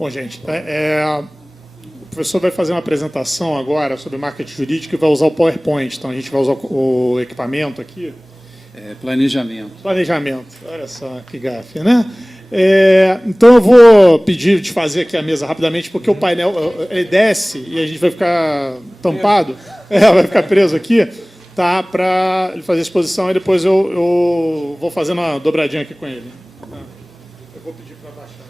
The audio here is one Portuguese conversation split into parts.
Bom, gente, o professor vai fazer uma apresentação agora sobre marketing jurídico e vai usar o PowerPoint. Então, a gente vai usar o equipamento aqui. Planejamento. Planejamento. Olha só que gafe, né? Então, eu vou pedir de fazer aqui a mesa rapidamente, porque o painel ele desce e a gente vai ficar tampado. Vai ficar preso aqui, tá? Para ele fazer a exposição e depois eu vou fazendo uma dobradinha aqui com ele. Eu vou pedir para baixar.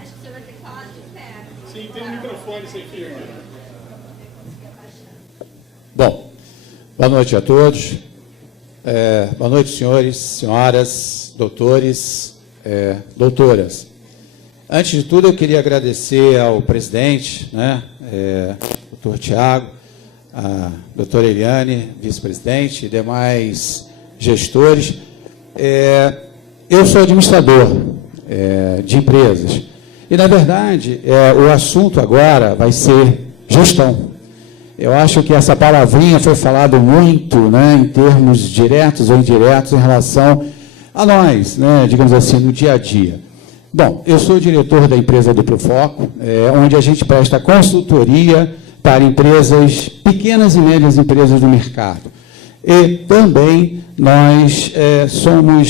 Acho que você vai ter que falar de pé. Sim, tem um microfone sem fio aqui. Bom, boa noite a todos. Boa noite, senhores, senhoras, doutores, doutoras. Antes de tudo, eu queria agradecer ao presidente, doutor Tiago, a doutora Eliane, vice-presidente, e demais gestores. Eu sou administrador de empresas. E, na verdade, o assunto agora vai ser gestão. Eu acho que essa palavrinha foi falada muito, em termos diretos ou indiretos, em relação a nós, digamos assim, no dia a dia. Bom, eu sou diretor da empresa Duplo Foco, onde a gente presta consultoria para empresas, pequenas e médias empresas do mercado. E também nós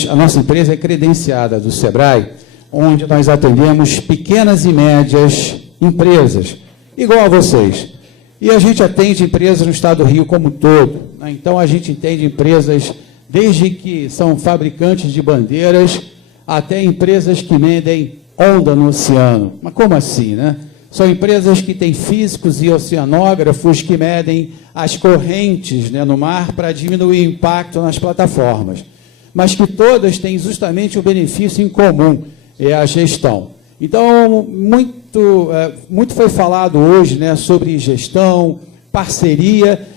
a nossa empresa é credenciada do SEBRAE, onde nós atendemos pequenas e médias empresas, igual a vocês. E a gente atende empresas no estado do Rio como um todo. Então, a gente entende empresas desde que são fabricantes de bandeiras até empresas que vendem onda no oceano. Mas como assim, São empresas que têm físicos e oceanógrafos que medem as correntes no mar para diminuir o impacto nas plataformas. Mas que todas têm justamente o benefício em comum, é a gestão. Então, muito foi falado hoje sobre gestão, parceria,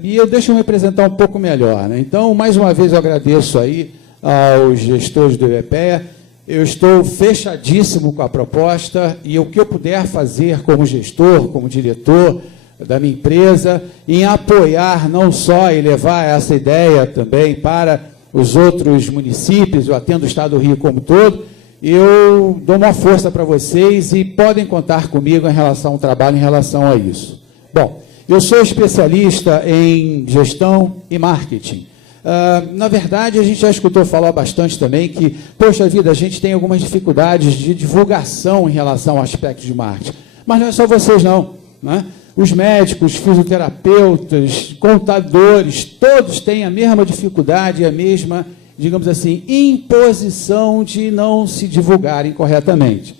e deixa eu me apresentar um pouco melhor. Então, mais uma vez, eu agradeço aí aos gestores do IBPEA. Eu estou fechadíssimo com a proposta e o que eu puder fazer como gestor, como diretor da minha empresa, em apoiar não só e levar essa ideia também para os outros municípios, eu atendo o estado do Rio como todo, eu dou uma força para vocês e podem contar comigo em relação ao trabalho, em relação a isso. Bom, eu sou especialista em gestão e marketing. Na verdade, a gente já escutou falar bastante também que, poxa vida, a gente tem algumas dificuldades de divulgação em relação ao aspecto de marketing. Mas não é só vocês, não. Os médicos, fisioterapeutas, contadores, todos têm a mesma dificuldade, a mesma, digamos assim, imposição de não se divulgarem corretamente.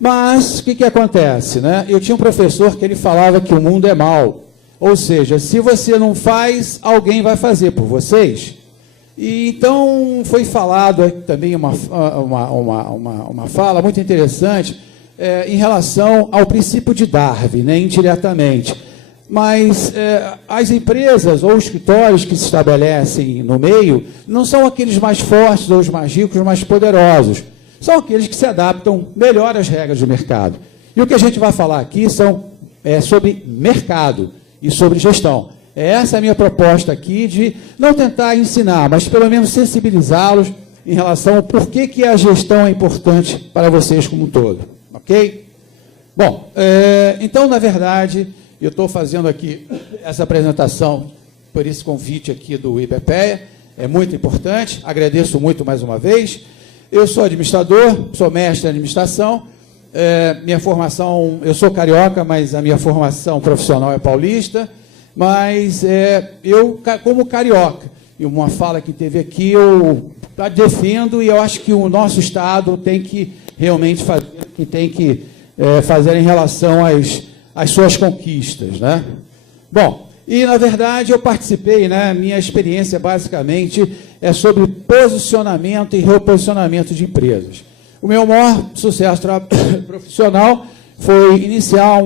Mas, o que acontece? Eu tinha um professor que ele falava que o mundo é mau. Ou seja, se você não faz, alguém vai fazer por vocês. E então, foi falado também uma fala muito interessante em relação ao princípio de Darwin, indiretamente. Mas as empresas ou escritórios que se estabelecem no meio não são aqueles mais fortes ou os mais ricos, os mais poderosos. São aqueles que se adaptam melhor às regras do mercado. E o que a gente vai falar aqui é sobre mercado e sobre gestão. Essa é a minha proposta aqui de não tentar ensinar, mas pelo menos sensibilizá-los em relação ao porquê que a gestão é importante para vocês como um todo. Ok? Bom, então, na verdade, eu estou fazendo aqui essa apresentação por esse convite aqui do IBPEA, é muito importante, agradeço muito mais uma vez. Eu sou administrador, sou mestre em administração, minha formação, eu sou carioca, mas a minha formação profissional é paulista, mas eu, como carioca, e uma fala que teve aqui, eu defendo e eu acho que o nosso Estado tem que realmente fazer o que tem que fazer em relação às suas conquistas. Bom, e na verdade eu participei, minha experiência basicamente é sobre posicionamento e reposicionamento de empresas. O meu maior sucesso profissional foi iniciar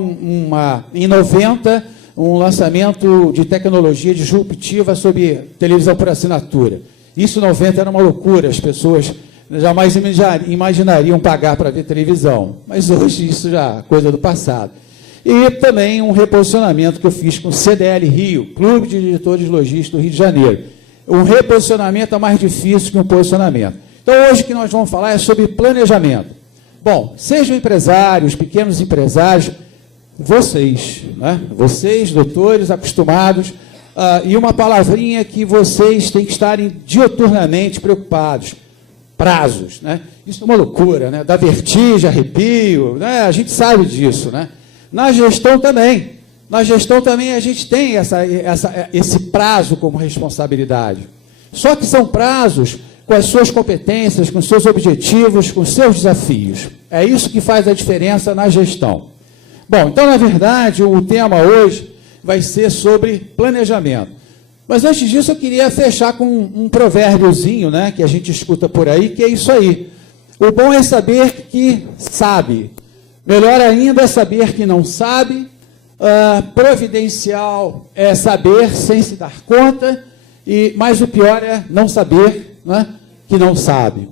em 90 um lançamento de tecnologia disruptiva sobre televisão por assinatura. Isso em 90 era uma loucura, as pessoas jamais imaginariam pagar para ver televisão, mas hoje isso já é coisa do passado. E também um reposicionamento que eu fiz com o CDL Rio, Clube de Diretores Logísticos do Rio de Janeiro. Um reposicionamento é mais difícil que um posicionamento. Então, hoje o que nós vamos falar é sobre planejamento. Bom, sejam empresários, pequenos empresários, vocês, né? Vocês, doutores, acostumados, e uma palavrinha que vocês têm que estarem diuturnamente preocupados, prazos, né? Isso é uma loucura, né? Dá vertigem, arrepio, né? A gente sabe disso, né? Na gestão também a gente tem esse prazo como responsabilidade. Só que são prazos com as suas competências, com os seus objetivos, com os seus desafios. É isso que faz a diferença na gestão. Bom, então, na verdade, o tema hoje vai ser sobre planejamento. Mas antes disso, eu queria fechar com um provérbiozinho, né, que a gente escuta por aí, que é isso aí. O bom é saber que sabe. Melhor ainda é saber que não sabe. Providencial é saber sem se dar conta. Mas o pior é não saber, né, que não sabe.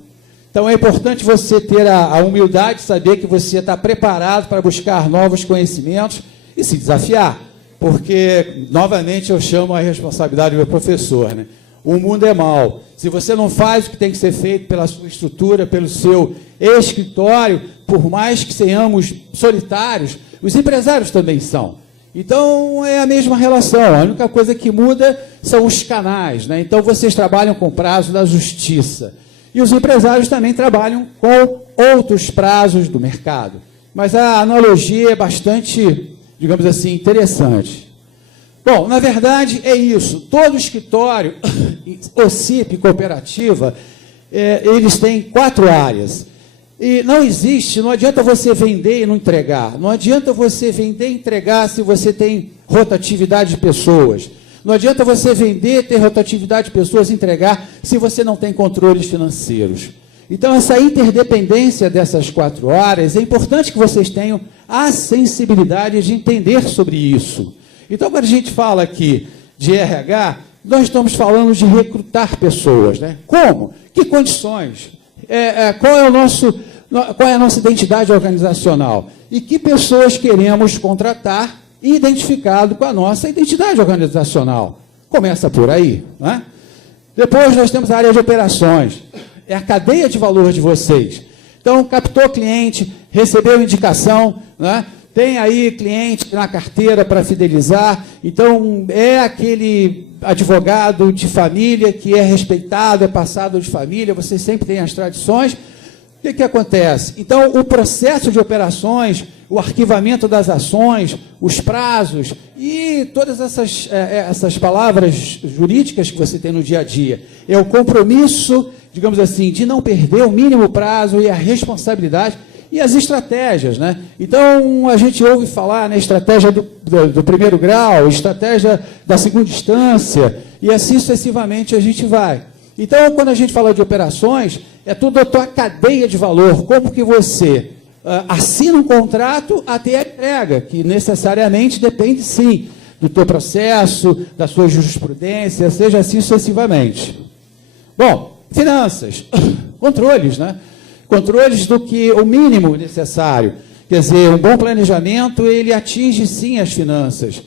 Então é importante você ter a humildade de saber que você está preparado para buscar novos conhecimentos e se desafiar. Porque, novamente, eu chamo a responsabilidade do meu professor, né? O mundo é mau. Se você não faz o que tem que ser feito pela sua estrutura, pelo seu escritório, por mais que sejamos solitários, os empresários também são. Então, é a mesma relação. A única coisa que muda são os canais, né? Então, vocês trabalham com o prazo da justiça. E os empresários também trabalham com outros prazos do mercado. Mas a analogia é bastante, digamos assim, interessante. Bom, na verdade é isso. Todo escritório, OCIP, cooperativa, eles têm 4 áreas. E não adianta você vender e não entregar. Não adianta você vender e entregar se você tem rotatividade de pessoas. Não adianta você vender, ter rotatividade de pessoas e entregar se você não tem controles financeiros. Então, essa interdependência dessas 4 áreas, é importante que vocês tenham a sensibilidade de entender sobre isso. Então, quando a gente fala aqui de RH, nós estamos falando de recrutar pessoas, né? Como? Que condições? Qual é a nossa identidade organizacional? E que pessoas queremos contratar identificado com a nossa identidade organizacional? Começa por aí, né? Depois nós temos a área de operações. É a cadeia de valor de vocês. Então, captou cliente, recebeu indicação, né? Tem aí cliente na carteira para fidelizar. Então, é aquele advogado de família que é respeitado, é passado de família, vocês sempre têm as tradições. O que acontece? Então, o processo de operações, o arquivamento das ações, os prazos e todas essas palavras jurídicas que você tem no dia a dia. É o compromisso, digamos assim, de não perder o mínimo prazo e a responsabilidade e as estratégias, né? Então, a gente ouve falar na estratégia do primeiro grau, estratégia da segunda instância, e assim sucessivamente a gente vai. Então, quando a gente fala de operações, é tudo a tua cadeia de valor, como que você assina um contrato até a entrega, que necessariamente depende, sim, do teu processo, da sua jurisprudência, seja assim sucessivamente. Bom, finanças, controles, né? Controles do que o mínimo necessário. Quer dizer, um bom planejamento, ele atinge, sim, as finanças.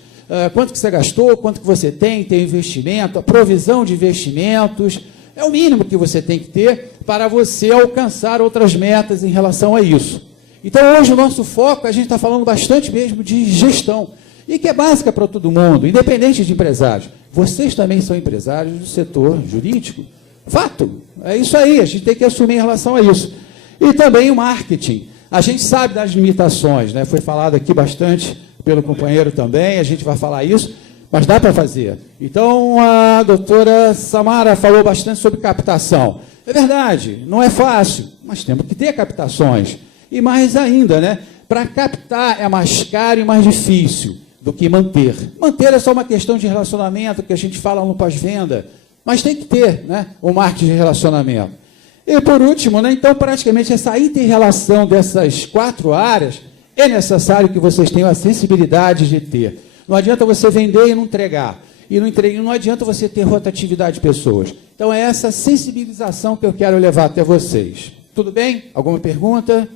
Quanto que você gastou, quanto que você tem investimento, a provisão de investimentos, é o mínimo que você tem que ter para você alcançar outras metas em relação a isso. Então, hoje, o nosso foco, a gente está falando bastante mesmo de gestão, e que é básica para todo mundo, independente de empresários. Vocês também são empresários do setor jurídico. Fato, é isso aí, a gente tem que assumir em relação a isso. E também o marketing. A gente sabe das limitações, né? Foi falado aqui bastante pelo companheiro também, a gente vai falar isso, mas dá para fazer. Então, a doutora Samara falou bastante sobre captação. É verdade, não é fácil, mas temos que ter captações. E mais ainda, né? Para captar é mais caro e mais difícil do que manter. Manter é só uma questão de relacionamento, que a gente fala no pós-venda, mas tem que ter, né, o marketing de relacionamento. E, por último, né, então, praticamente, essa inter-relação dessas 4 áreas, é necessário que vocês tenham a sensibilidade de ter. Não adianta você vender e não entregar. E não adianta você ter rotatividade de pessoas. Então, é essa sensibilização que eu quero levar até vocês. Tudo bem? Alguma pergunta?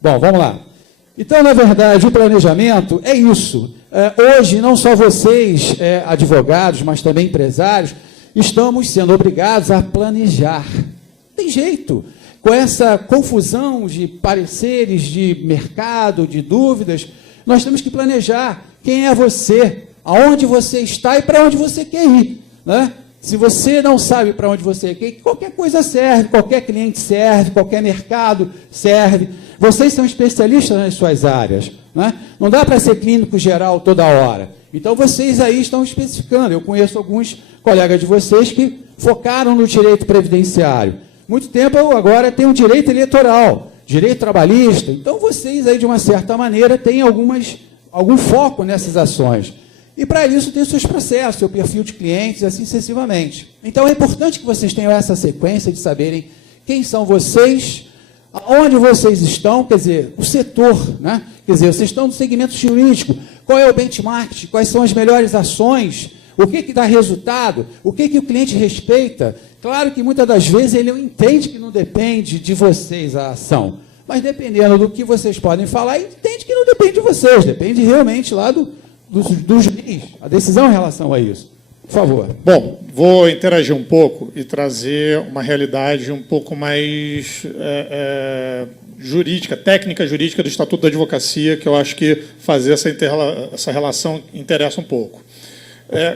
Bom, vamos lá. Então, na verdade, o planejamento é isso. Hoje, não só vocês, advogados, mas também empresários, estamos sendo obrigados a planejar. Tem jeito. com essa confusão de pareceres, de mercado, de dúvidas, nós temos que planejar quem é você, aonde você está e para onde você quer ir, né? Se você não sabe para onde você quer ir, qualquer coisa serve, qualquer cliente serve, qualquer mercado serve. Vocês são especialistas nas suas áreas, né? Não dá para ser clínico geral toda hora. Então, vocês aí estão especificando. Eu conheço alguns colegas de vocês que focaram no direito previdenciário. Muito tempo agora tem o direito eleitoral, direito trabalhista. Então, vocês aí, de uma certa maneira, têm algum foco nessas ações. E, para isso, tem seus processos, seu perfil de clientes, assim sucessivamente. Então, é importante que vocês tenham essa sequência de saberem quem são vocês, aonde vocês estão, quer dizer, o setor, né? Quer dizer, vocês estão no segmento jurídico, qual é o benchmark, quais são as melhores ações, o que dá resultado, o que o cliente respeita. Claro que, muitas das vezes, ele entende que não depende de vocês a ação, mas, dependendo do que vocês podem falar, ele entende que não depende de vocês, depende realmente lá dos juiz, a decisão em relação a isso. Por favor. Bom, vou interagir um pouco e trazer uma realidade um pouco mais jurídica, técnica jurídica do Estatuto da Advocacia, que eu acho que fazer essa relação interessa um pouco.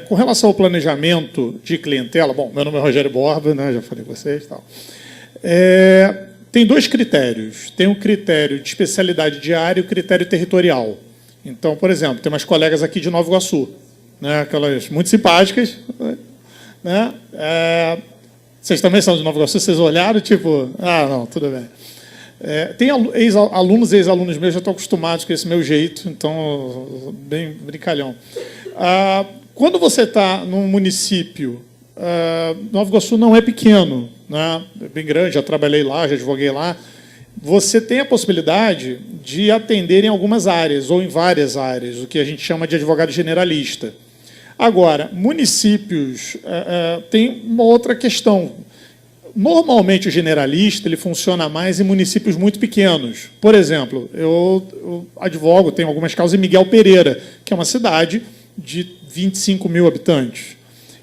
Com relação ao planejamento de clientela, bom, meu nome é Rogério Borba, né, já falei com vocês e tal. Tem dois critérios. Tem um critério de especialidade diária e o critério territorial. Então, por exemplo, tem umas colegas aqui de Nova Iguaçu, né, aquelas muito simpáticas, né? Vocês também são de Nova Iguaçu, vocês olharam, tipo, não, tudo bem. Tem ex-alunos e ex-alunos meus já estão acostumados com esse meu jeito, então, bem brincalhão. Quando você está num município, Nova Iguaçu não é pequeno, né? É bem grande, já trabalhei lá, já advoguei lá. Você tem a possibilidade de atender em algumas áreas, ou em várias áreas, o que a gente chama de advogado generalista. Agora, municípios tem uma outra questão. Normalmente, o generalista ele funciona mais em municípios muito pequenos. Por exemplo, eu advogo, tenho algumas causas em Miguel Pereira, que é uma cidade de 25 mil habitantes.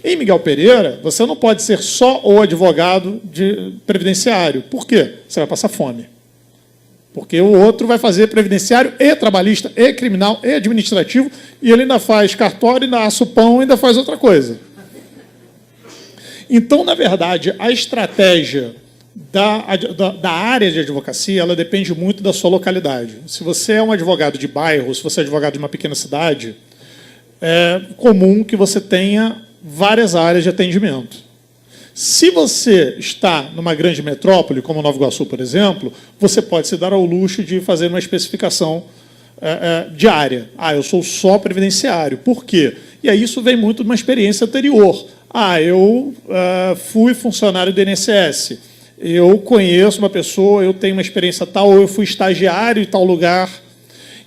Em Miguel Pereira, você não pode ser só o advogado previdenciário. Por quê? Você vai passar fome. Porque o outro vai fazer previdenciário e trabalhista, e criminal, e administrativo, e ele ainda faz cartório, ainda assa o pão, ainda faz outra coisa. Então, na verdade, a estratégia da área de advocacia, ela depende muito da sua localidade. Se você é um advogado de bairro, se você é advogado de uma pequena cidade, é comum que você tenha várias áreas de atendimento. Se você está numa grande metrópole, como Nova Iguaçu, por exemplo, você pode se dar ao luxo de fazer uma especificação diária. Eu sou só previdenciário. Por quê? E aí isso vem muito de uma experiência anterior. Eu fui funcionário do INSS, eu conheço uma pessoa, eu tenho uma experiência tal, ou eu fui estagiário em tal lugar.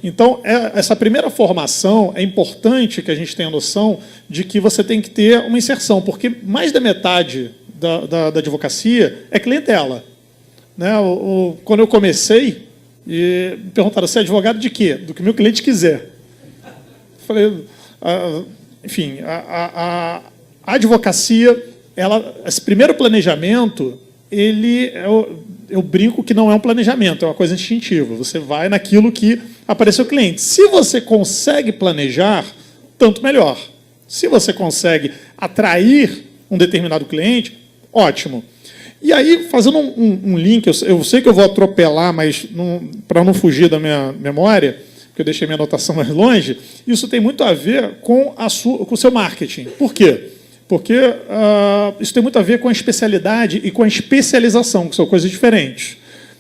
Então, essa primeira formação é importante que a gente tenha noção de que você tem que ter uma inserção, porque mais da metade da advocacia é clientela. Né? Quando eu comecei, me perguntaram, você é advogado de quê? Do que o meu cliente quiser. Eu falei, enfim, a advocacia, esse primeiro planejamento, eu brinco que não é um planejamento, é uma coisa instintiva. Você vai naquilo que apareceu o cliente. Se você consegue planejar, tanto melhor. Se você consegue atrair um determinado cliente, ótimo. E aí, fazendo um link, eu sei que eu vou atropelar, mas para não fugir da minha memória, porque eu deixei minha anotação mais longe, isso tem muito a ver com o seu marketing. Por quê? Porque isso tem muito a ver com a especialidade e com a especialização, que são coisas diferentes.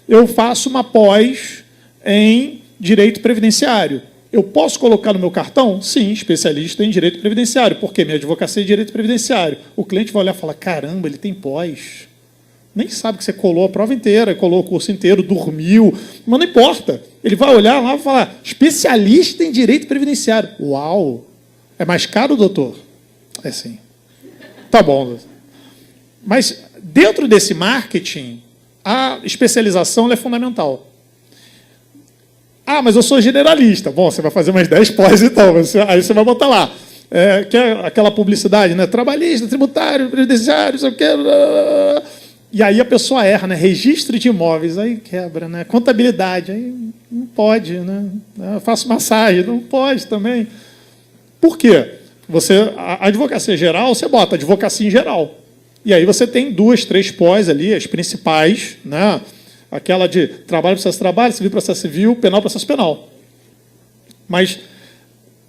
Eu faço uma pós em direito previdenciário. Eu posso colocar no meu cartão? Sim, especialista em direito previdenciário. Por quê? Minha advocacia é direito previdenciário. O cliente vai olhar e falar, caramba, ele tem pós. Nem sabe que você colou a prova inteira, colou o curso inteiro, dormiu. Mas não importa. Ele vai olhar lá e falar, especialista em direito previdenciário. Uau! É mais caro, doutor? É sim. Tá bom. Mas, dentro desse marketing, a especialização é fundamental. Mas eu sou generalista. Bom, você vai fazer mais 10 pós, então. Aí você vai botar lá. Que é aquela publicidade, né? Trabalhista, tributário, previdenciário, não sei o quê. E aí a pessoa erra, né? Registro de imóveis, aí quebra, né? Contabilidade, aí não pode, né? Eu faço massagem, não pode também. Por quê? A advocacia geral, você bota advocacia em geral. E aí você tem 2, 3 pós ali, as principais, né? Aquela de trabalho, processo trabalho, civil, processo civil, penal, processo penal. Mas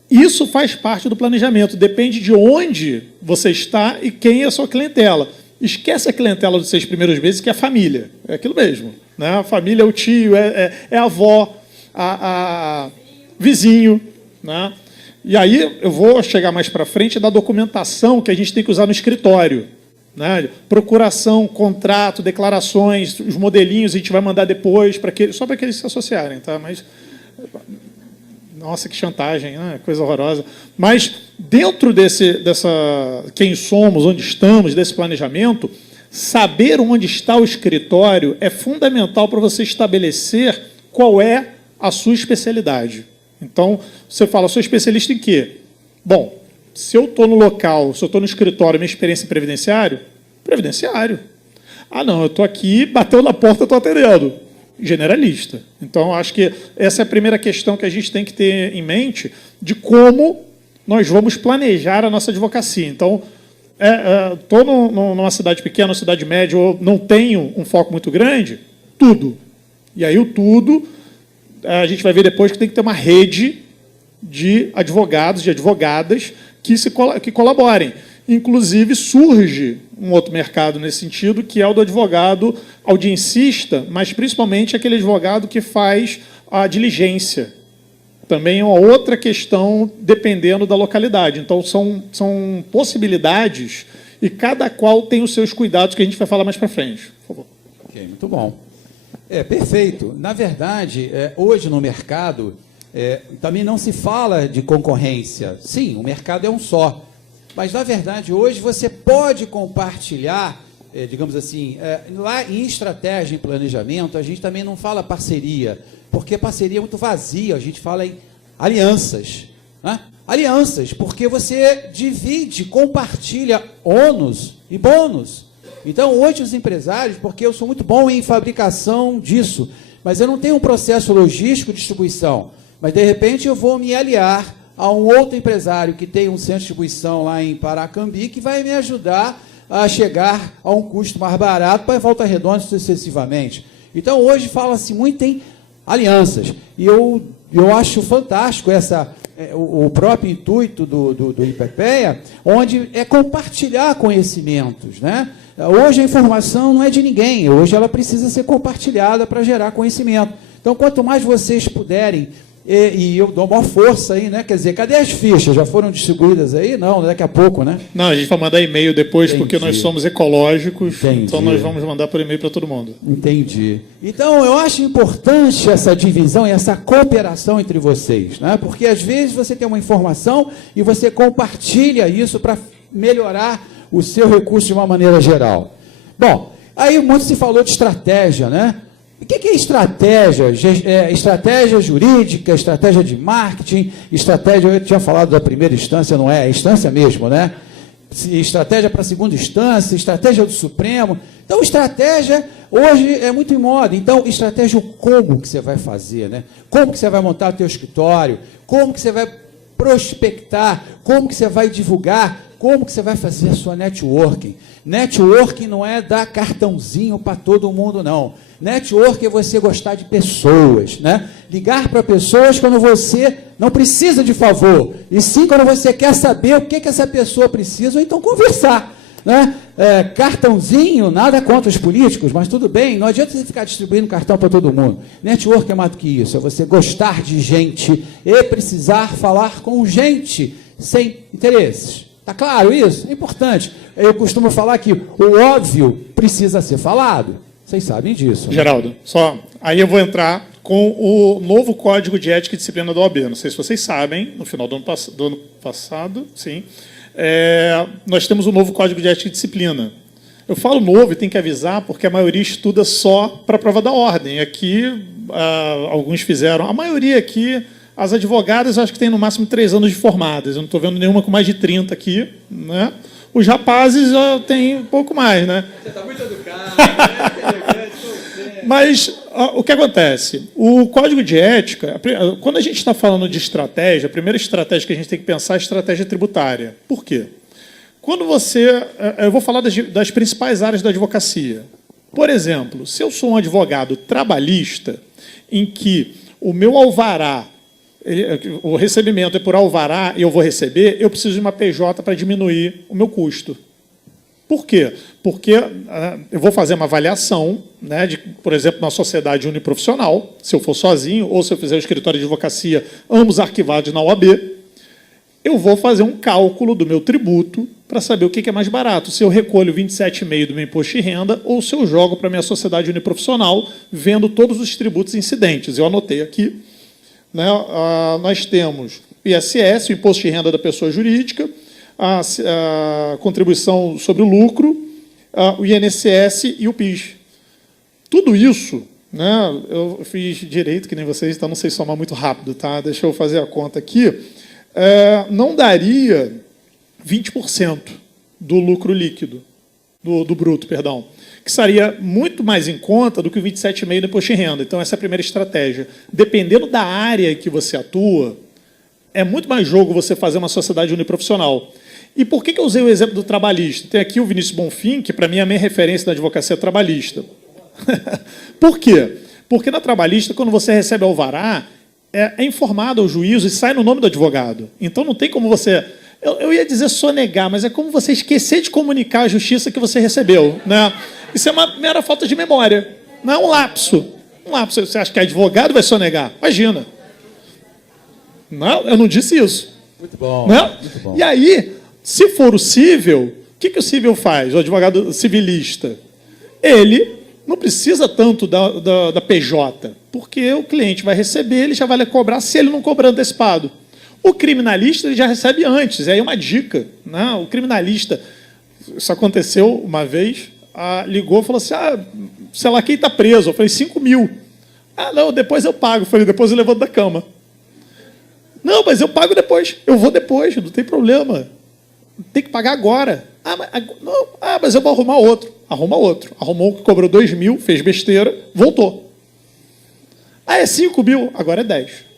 isso faz parte do planejamento, depende de onde você está e quem é a sua clientela. Esquece a clientela dos 6 primeiros meses, que é a família. É aquilo mesmo. Né? A família é o tio, é a avó, a vizinho. Né? E aí eu vou chegar mais para frente da documentação que a gente tem que usar no escritório. Né? Procuração, contrato, declarações, os modelinhos a gente vai mandar depois, só para que eles se associarem. Tá? Mas, nossa, que chantagem, né? Coisa horrorosa. Mas dentro quem somos, onde estamos, desse planejamento, saber onde está o escritório é fundamental para você estabelecer qual é a sua especialidade. Então, você fala, sou especialista em quê? Bom, se eu estou no local, se eu estou no escritório, minha experiência em previdenciário, previdenciário. Ah, não, eu estou aqui, bateu na porta, eu estou atendendo. Generalista. Então, acho que essa é a primeira questão que a gente tem que ter em mente de como nós vamos planejar a nossa advocacia. Então, estou numa cidade pequena, numa cidade média, ou não tenho um foco muito grande, tudo. E aí o tudo, a gente vai ver depois que tem que ter uma rede de advogados, de advogadas que colaborem. Inclusive, surge um outro mercado nesse sentido, que é o do advogado audiencista, mas principalmente aquele advogado que faz a diligência. Também é uma outra questão, dependendo da localidade. Então, são possibilidades e cada qual tem os seus cuidados, que a gente vai falar mais para frente. Por favor. Ok, muito bom. Perfeito. Na verdade, hoje no mercado, também não se fala de concorrência. Sim, o mercado é um só. Mas, na verdade, hoje você pode compartilhar, digamos assim, lá em estratégia e planejamento, a gente também não fala parceria, porque parceria é muito vazia, a gente fala em alianças. Né? Alianças, porque você divide, compartilha ônus e bônus. Então, hoje os empresários, porque eu sou muito bom em fabricação disso, mas eu não tenho um processo logístico de distribuição, mas, de repente, eu vou me aliar a um outro empresário que tem um centro de distribuição lá em Paracambi, que vai me ajudar a chegar a um custo mais barato para Volta Redonda sucessivamente. Então, hoje fala-se muito em alianças. E eu acho fantástico o próprio intuito do IPPEA, onde é compartilhar conhecimentos. Né? Hoje a informação não é de ninguém, hoje ela precisa ser compartilhada para gerar conhecimento. Então, quanto mais vocês puderem, e eu dou uma força aí, né? Quer dizer, cadê as fichas? Já foram distribuídas aí? Não, daqui a pouco, né? Não, a gente vai mandar e-mail depois, entendi, porque nós somos ecológicos, entendi, então nós vamos mandar por e-mail para todo mundo. Entendi. Então, eu acho importante essa divisão e essa cooperação entre vocês, né? Porque às vezes você tem uma informação e você compartilha isso para melhorar o seu recurso de uma maneira geral. Bom, aí muito se falou de estratégia, né? O que é estratégia? Estratégia jurídica, estratégia de marketing, estratégia, eu tinha falado da primeira instância, não é? É instância mesmo, né? Estratégia para a segunda instância, estratégia do Supremo. Então, estratégia hoje é muito em moda. Então, estratégia, como que você vai fazer, né? Como que você vai montar o teu escritório? Como que você vai prospectar? Como que você vai divulgar? Como que você vai fazer a sua networking? Networking não é dar cartãozinho para todo mundo, não. Networking é você gostar de pessoas, né? Ligar para pessoas quando você não precisa de favor, e sim quando você quer saber o que essa pessoa precisa, ou então conversar. Né? Cartãozinho, nada contra os políticos, mas tudo bem, não adianta você ficar distribuindo cartão para todo mundo. Network é mais do que isso, é você gostar de gente e precisar falar com gente sem interesses. Está claro isso? É importante. Eu costumo falar que o óbvio precisa ser falado. Vocês sabem disso. Né? Geraldo, aí eu vou entrar com o novo Código de Ética e Disciplina da OAB. Não sei se vocês sabem, no final do ano passado, sim, nós temos o novo Código de Ética e Disciplina. Eu falo novo e tenho que avisar, porque a maioria estuda só para a prova da ordem. Aqui, alguns fizeram, a maioria aqui, as advogadas, acho que tem no máximo 3 anos de formadas. Eu não estou vendo nenhuma com mais de 30 aqui, né? Os rapazes já têm um pouco mais, né? Você está muito educado. Mas o que acontece? O código de ética, quando a gente está falando de estratégia, a primeira estratégia que a gente tem que pensar é a estratégia tributária. Por quê? Quando você... Eu vou falar das principais áreas da advocacia. Por exemplo, se eu sou um advogado trabalhista, em que o meu alvará, o recebimento é por alvará e eu vou receber, eu preciso de uma PJ para diminuir o meu custo. Por quê? Porque eu vou fazer uma avaliação, né, de, por exemplo, uma sociedade uniprofissional, se eu for sozinho, ou se eu fizer o escritório de advocacia, ambos arquivados na OAB, eu vou fazer um cálculo do meu tributo para saber o que é mais barato, se eu recolho 27,5% do meu imposto de renda ou se eu jogo para a minha sociedade uniprofissional, vendo todos os tributos incidentes. Eu anotei aqui, né, nós temos ISS, o imposto de renda da pessoa jurídica, a contribuição sobre o lucro, o INSS e o PIS. Tudo isso, né, eu fiz direito, que nem vocês, então não sei somar muito rápido, tá? Deixa eu fazer a conta aqui. Não daria 20% do lucro líquido, do bruto, perdão, que estaria muito mais em conta do que o 27,5% do imposto de renda. Então, essa é a primeira estratégia. Dependendo da área que você atua, é muito mais jogo você fazer uma sociedade uniprofissional. E por que eu usei o exemplo do trabalhista? Tem aqui o Vinícius Bonfim, que para mim é a minha referência da advocacia trabalhista. Por quê? Porque na trabalhista, quando você recebe alvará, é informado ao juízo e sai no nome do advogado. Então não tem como você... Eu ia dizer sonegar, mas é como você esquecer de comunicar à justiça que você recebeu, né? Isso é uma mera falta de memória. Não é um lapso. Um lapso. Você acha que advogado vai sonegar? Imagina. Não, eu não disse isso. Muito bom. Né? Muito bom. E aí, se for o cível, o que o cível faz, o advogado civilista? Ele não precisa tanto da PJ, porque o cliente vai receber, ele já vai lhe cobrar se ele não cobrar antecipado. O criminalista ele já recebe antes, aí é uma dica. Né? O criminalista, isso aconteceu uma vez, ligou e falou assim, sei lá, quem está preso? Eu falei, 5 mil. Não, depois eu pago. Eu falei, depois eu levanto da cama. Não, mas eu pago depois. Eu vou depois, não tem problema. Tem que pagar agora. Mas eu vou arrumar outro. Arruma outro. Arrumou o que cobrou 2 mil, fez besteira, voltou. É 5 mil, agora é 10.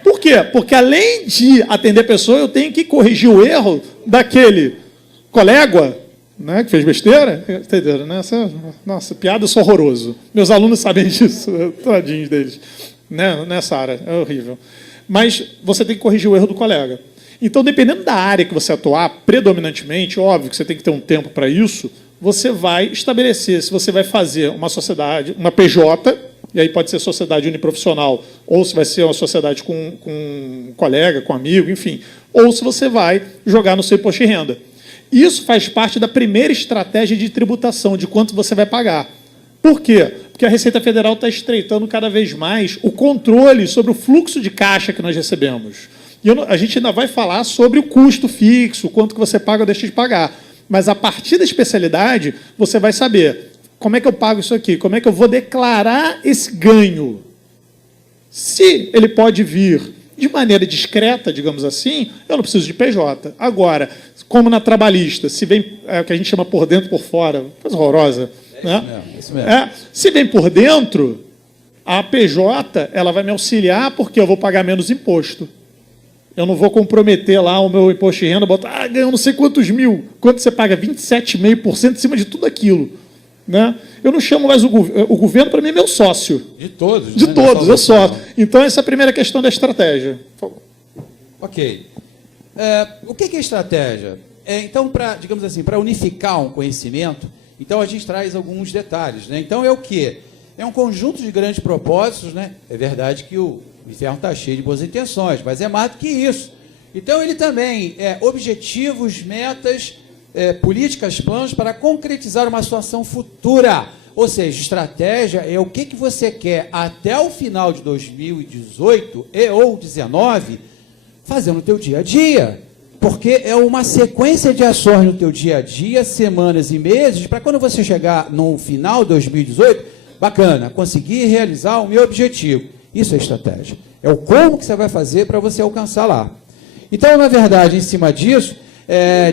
Por quê? Porque além de atender a pessoa, eu tenho que corrigir o erro daquele colega, né, que fez besteira. Entenderam, né? Nossa, piada, eu sou horroroso. Meus alunos sabem disso, tadinhos deles. Né? Nessa área, é horrível. Mas você tem que corrigir o erro do colega. Então, dependendo da área que você atuar, predominantemente, óbvio que você tem que ter um tempo para isso, você vai estabelecer se você vai fazer uma sociedade, uma PJ, e aí pode ser sociedade uniprofissional, ou se vai ser uma sociedade com um colega, com um amigo, enfim, ou se você vai jogar no seu imposto de renda. Isso faz parte da primeira estratégia de tributação, de quanto você vai pagar. Por quê? Porque a Receita Federal está estreitando cada vez mais o controle sobre o fluxo de caixa que nós recebemos. E a gente ainda vai falar sobre o custo fixo, quanto que você paga ou deixa de pagar. Mas, a partir da especialidade, você vai saber como é que eu pago isso aqui, como é que eu vou declarar esse ganho. Se ele pode vir de maneira discreta, digamos assim, eu não preciso de PJ. Agora, como na trabalhista, se vem o que a gente chama por dentro por fora, coisa horrorosa, né? Isso mesmo. Se vem por dentro, a PJ ela vai me auxiliar porque eu vou pagar menos imposto. Eu não vou comprometer lá o meu imposto de renda, botar, ganhou não sei quantos mil. Quanto você paga? 27,5% em cima de tudo aquilo. Né? Eu não chamo mais o governo, para mim, é meu sócio. De todos. De né? todos, eu sócio. Então, essa é a primeira questão da estratégia. Por favor. Ok. O que é estratégia? Então, digamos assim, para unificar um conhecimento, então a gente traz alguns detalhes. Né? Então, é o quê? É um conjunto de grandes propósitos. Né? É verdade que o inferno está cheio de boas intenções, mas é mais do que isso. Então, ele também é objetivos, metas, políticas, planos para concretizar uma situação futura. Ou seja, estratégia é o que você quer até o final de 2018 ou 2019 fazer no teu dia a dia. Porque é uma sequência de ações no teu dia a dia, semanas e meses, para quando você chegar no final de 2018, bacana, conseguir realizar o meu objetivo. Isso é estratégia. É o como que você vai fazer para você alcançar lá. Então, na verdade, em cima disso,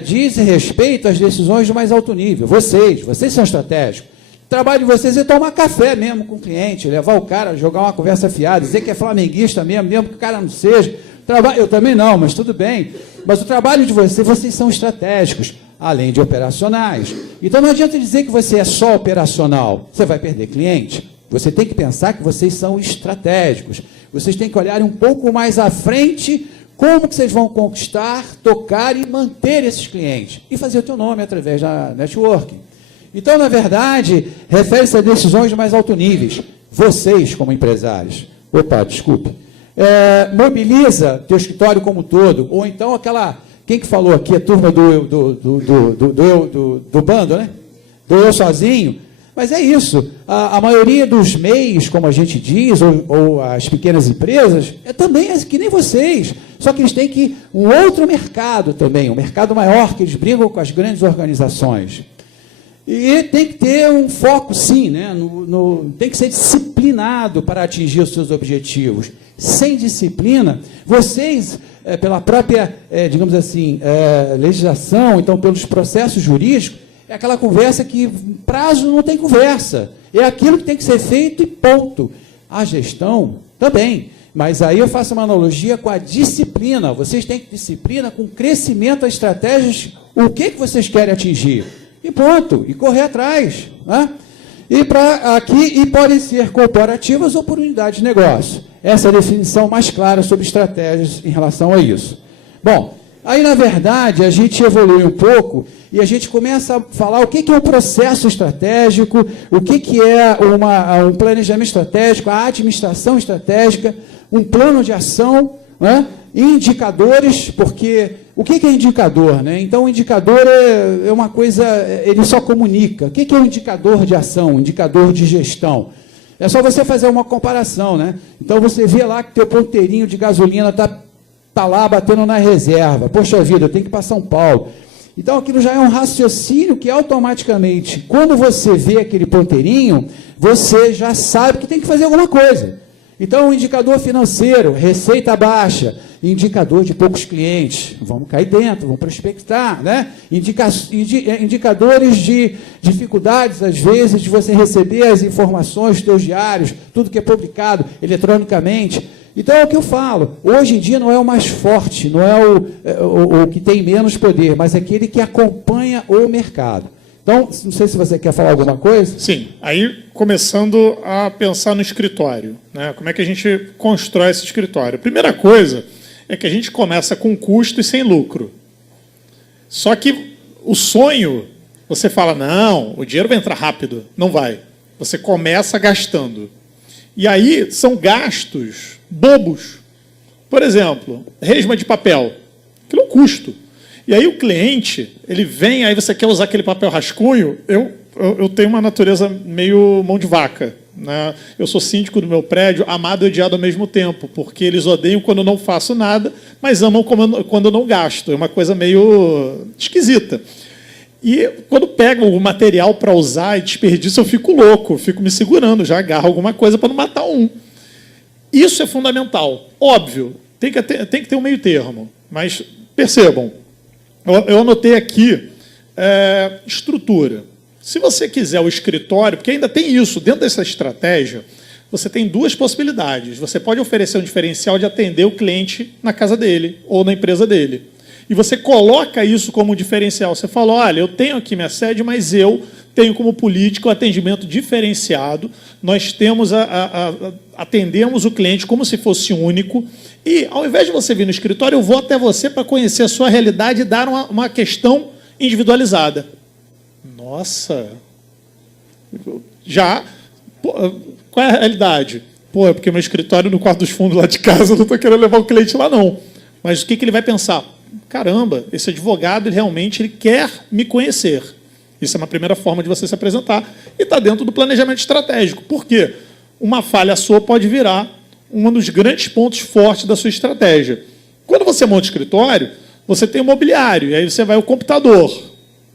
diz respeito às decisões de mais alto nível. Vocês são estratégicos. O trabalho de vocês é tomar café mesmo com o cliente, levar o cara, jogar uma conversa fiada, dizer que é flamenguista mesmo que o cara não seja. Eu também não, mas tudo bem. Mas o trabalho de vocês são estratégicos, além de operacionais. Então não adianta dizer que você é só operacional, você vai perder cliente. Você tem que pensar que vocês são estratégicos. Vocês têm que olhar um pouco mais à frente como que vocês vão conquistar, tocar e manter esses clientes. E fazer o teu nome através da networking. Então, na verdade, refere-se a decisões de mais alto níveis. Vocês, como empresários, mobiliza teu escritório como um todo, ou então aquela, quem que falou aqui, a turma do bando, né? Do eu sozinho. Mas é isso, a maioria dos MEIs, como a gente diz, ou as pequenas empresas, também é que nem vocês, só que eles têm que um outro mercado também, um mercado maior, que eles brigam com as grandes organizações. E tem que ter um foco, sim, né? Tem que ser disciplinado para atingir os seus objetivos. Sem disciplina, vocês, pela própria, digamos assim, legislação, então pelos processos jurídicos, é aquela conversa que prazo não tem conversa. É aquilo que tem que ser feito e ponto. A gestão também. Mas aí eu faço uma analogia com a disciplina. Vocês têm que disciplina com crescimento das estratégias. O que vocês querem atingir? E pronto, e correr atrás. Né? E podem ser corporativas ou por unidade de negócio. Essa é a definição mais clara sobre estratégias em relação a isso. Bom, aí na verdade a gente evolui um pouco e a gente começa a falar o que é um processo estratégico, o que é um planejamento estratégico, a administração estratégica, um plano de ação, né? Indicadores, porque o que é indicador? Né? Então, o indicador é uma coisa, ele só comunica. O que é um indicador de ação, um indicador de gestão? É só você fazer uma comparação. Né? Então, você vê lá que teu ponteirinho de gasolina está lá batendo na reserva. Poxa vida, eu tenho que ir para São Paulo. Então, aquilo já é um raciocínio que automaticamente, quando você vê aquele ponteirinho, você já sabe que tem que fazer alguma coisa. Então, o indicador financeiro, receita baixa, indicador de poucos clientes, vamos cair dentro, vamos prospectar, né? Indicadores de dificuldades, às vezes, de você receber as informações dos teus diários, tudo que é publicado eletronicamente. Então, é o que eu falo, hoje em dia não é o mais forte, não é o que tem menos poder, mas é aquele que acompanha o mercado. Então, não sei se você quer falar alguma coisa. Sim, aí começando a pensar no escritório, né? Como é que a gente constrói esse escritório? A primeira coisa é que a gente começa com custo e sem lucro. Só que o sonho, você fala, não, o dinheiro vai entrar rápido. Não vai. Você começa gastando. E aí são gastos bobos. Por exemplo, resma de papel. Aquilo é um custo. E aí o cliente, ele vem, aí você quer usar aquele papel rascunho, eu tenho uma natureza meio mão de vaca. Né? Eu sou síndico do meu prédio, amado e odiado ao mesmo tempo, porque eles odeiam quando eu não faço nada, mas amam quando eu não gasto. É uma coisa meio esquisita. E quando pego o material para usar e desperdício, eu fico louco, eu fico me segurando, já agarro alguma coisa para não matar um. Isso é fundamental. Óbvio, tem que ter um meio termo, mas percebam, eu anotei aqui estrutura. Se você quiser o escritório, porque ainda tem isso, dentro dessa estratégia, você tem duas possibilidades. Você pode oferecer um diferencial de atender o cliente na casa dele ou na empresa dele. E você coloca isso como um diferencial. Você fala, olha, eu tenho aqui minha sede, mas eu tenho como política o atendimento diferenciado. Nós temos atendemos o cliente como se fosse único. E, ao invés de você vir no escritório, eu vou até você para conhecer a sua realidade e dar uma questão individualizada. Nossa! Já? Pô, qual é a realidade? Pô, é porque meu escritório no quarto dos fundos lá de casa, eu não estou querendo levar o cliente lá, não. Mas o que ele vai pensar? Caramba, esse advogado ele quer me conhecer. Isso é uma primeira forma de você se apresentar e está dentro do planejamento estratégico. Por quê? Uma falha sua pode virar um dos grandes pontos fortes da sua estratégia. Quando você monta o escritório, você tem o mobiliário, e aí você vai ao computador.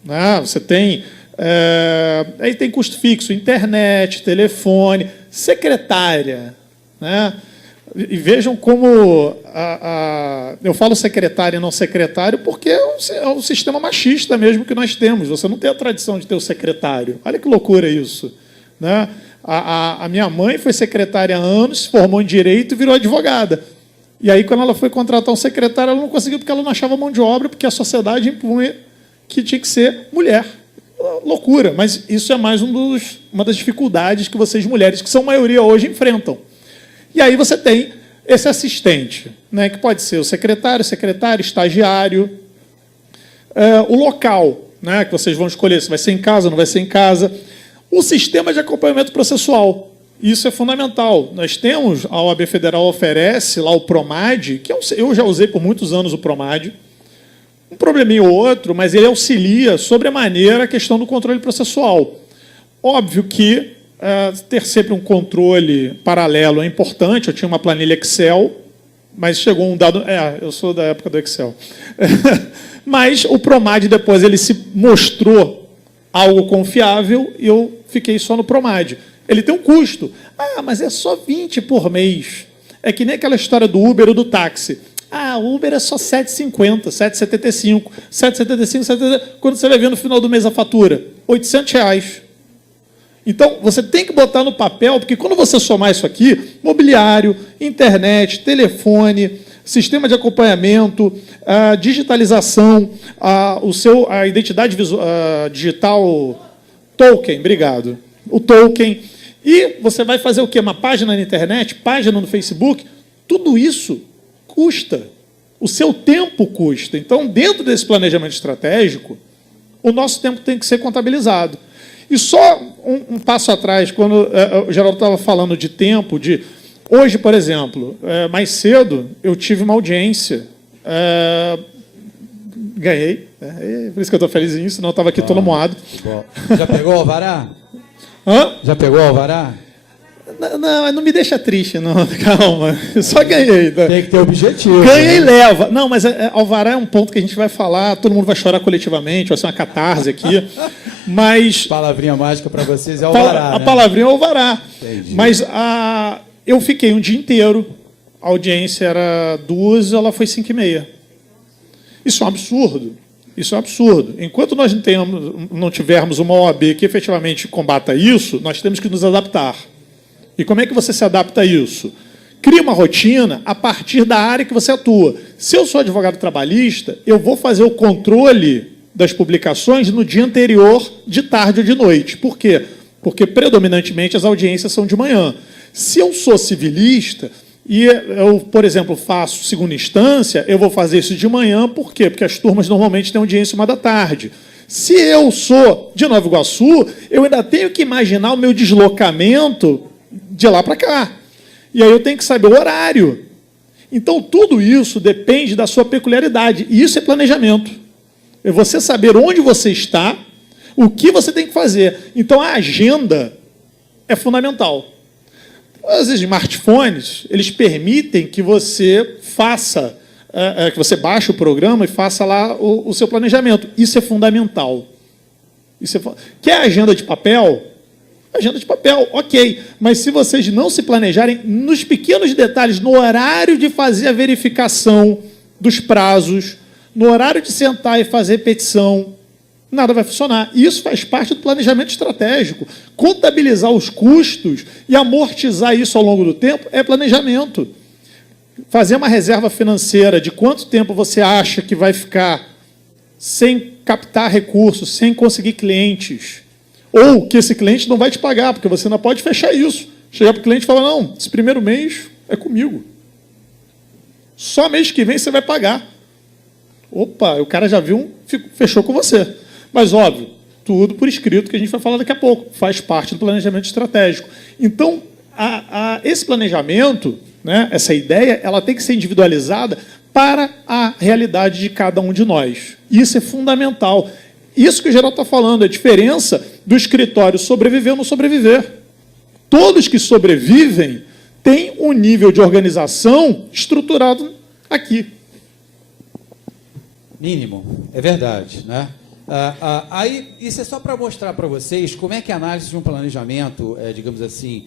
Né? Você tem... aí tem custo fixo, internet, telefone, secretária, né? E vejam como eu falo secretário e não secretário porque é um sistema machista mesmo que nós temos. Você não tem a tradição de ter o secretário. Olha que loucura isso, né? A minha mãe foi secretária há anos, se formou em Direito e virou advogada. E aí, quando ela foi contratar um secretário, ela não conseguiu porque ela não achava mão de obra, porque a sociedade impunha que tinha que ser mulher. Loucura, mas isso é mais uma das dificuldades que vocês, mulheres, que são maioria hoje, enfrentam. E aí você tem esse assistente, né, que pode ser o secretário, estagiário, o local, né, que vocês vão escolher se vai ser em casa, não vai ser em casa, o sistema de acompanhamento processual. Isso é fundamental. Nós temos, a OAB Federal oferece lá o PROMAD, que eu já usei por muitos anos o PROMAD, um probleminha ou outro, mas ele auxilia sobremaneira a questão do controle processual. Óbvio que ter sempre um controle paralelo é importante. Eu tinha uma planilha Excel, mas chegou um dado... eu sou da época do Excel. Mas o PROMAD depois ele se mostrou algo confiável e eu fiquei só no PROMAD. Ele tem um custo. Mas é só 20 por mês. É que nem aquela história do Uber ou do táxi. O Uber é só R$ 7,50, R$ 7,75. R$ 7,75, quando você vai ver no final do mês a fatura, R$ 800. Então, você tem que botar no papel, porque quando você somar isso aqui, mobiliário, internet, telefone, sistema de acompanhamento, a digitalização, a identidade digital, token, obrigado, o token, e você vai fazer o quê? Uma página na internet, página no Facebook, tudo isso custa. O seu tempo custa. Então, dentro desse planejamento estratégico, o nosso tempo tem que ser contabilizado. E só um passo atrás, quando o Geraldo estava falando de tempo, hoje, por exemplo, mais cedo, eu tive uma audiência, ganhei, por isso que eu estou felizinho, senão eu estava aqui todo moado. Já pegou o alvará? Hã? Já pegou o alvará? Não me deixa triste, não. Calma. Eu só ganhei. Tem que ter objetivo. Ganhei, né? Leva. Não, mas alvará é um ponto que a gente vai falar, todo mundo vai chorar coletivamente, vai ser uma catarse aqui. Mas... Palavrinha mágica para vocês é alvará, a palavrinha é alvará. Entendi. Mas eu fiquei um dia inteiro, a audiência era 2, ela foi 5h30. Isso é um absurdo. Isso é um absurdo. Enquanto nós não tivermos uma OAB que efetivamente combata isso, nós temos que nos adaptar. E como é que você se adapta a isso? Cria uma rotina a partir da área que você atua. Se eu sou advogado trabalhista, eu vou fazer o controle das publicações no dia anterior, de tarde ou de noite. Por quê? Porque, predominantemente, as audiências são de manhã. Se eu sou civilista e eu, por exemplo, faço segunda instância, eu vou fazer isso de manhã. Por quê? Porque as turmas normalmente têm audiência 1h. Se eu sou de Nova Iguaçu, eu ainda tenho que imaginar o meu deslocamento de lá para cá. E aí eu tenho que saber o horário. Então, tudo isso depende da sua peculiaridade. E isso é planejamento. É você saber onde você está, o que você tem que fazer. Então, a agenda é fundamental. Os smartphones, eles permitem que você faça, que você baixe o programa e faça lá o seu planejamento. Isso é fundamental. Quer agenda de papel? Agenda de papel, ok. Mas se vocês não se planejarem nos pequenos detalhes, no horário de fazer a verificação dos prazos, no horário de sentar e fazer petição, nada vai funcionar. Isso faz parte do planejamento estratégico. Contabilizar os custos e amortizar isso ao longo do tempo é planejamento. Fazer uma reserva financeira de quanto tempo você acha que vai ficar sem captar recursos, sem conseguir clientes, ou que esse cliente não vai te pagar, porque você não pode fechar isso. Chegar para o cliente e falar, não, esse primeiro mês é comigo. Só mês que vem você vai pagar. Opa, o cara já viu, fechou com você. Mas, óbvio, tudo por escrito, que a gente vai falar daqui a pouco. Faz parte do planejamento estratégico. Então, esse planejamento, né, essa ideia, ela tem que ser individualizada para a realidade de cada um de nós. Isso é fundamental. Isso que o Geraldo está falando, a diferença do escritório sobreviver ou não sobreviver. Todos que sobrevivem têm um nível de organização estruturado aqui. Mínimo, é verdade, né? Aí, isso é só para mostrar para vocês como é que a análise de um planejamento, digamos assim,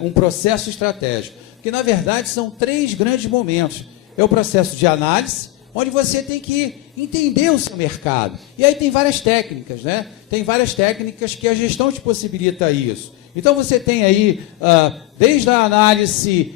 um processo estratégico. que, na verdade, são 3 grandes momentos. É o processo de análise, onde você tem que entender o seu mercado. E aí tem várias técnicas, né? Tem várias técnicas que a gestão te possibilita isso. Então você tem aí, desde a análise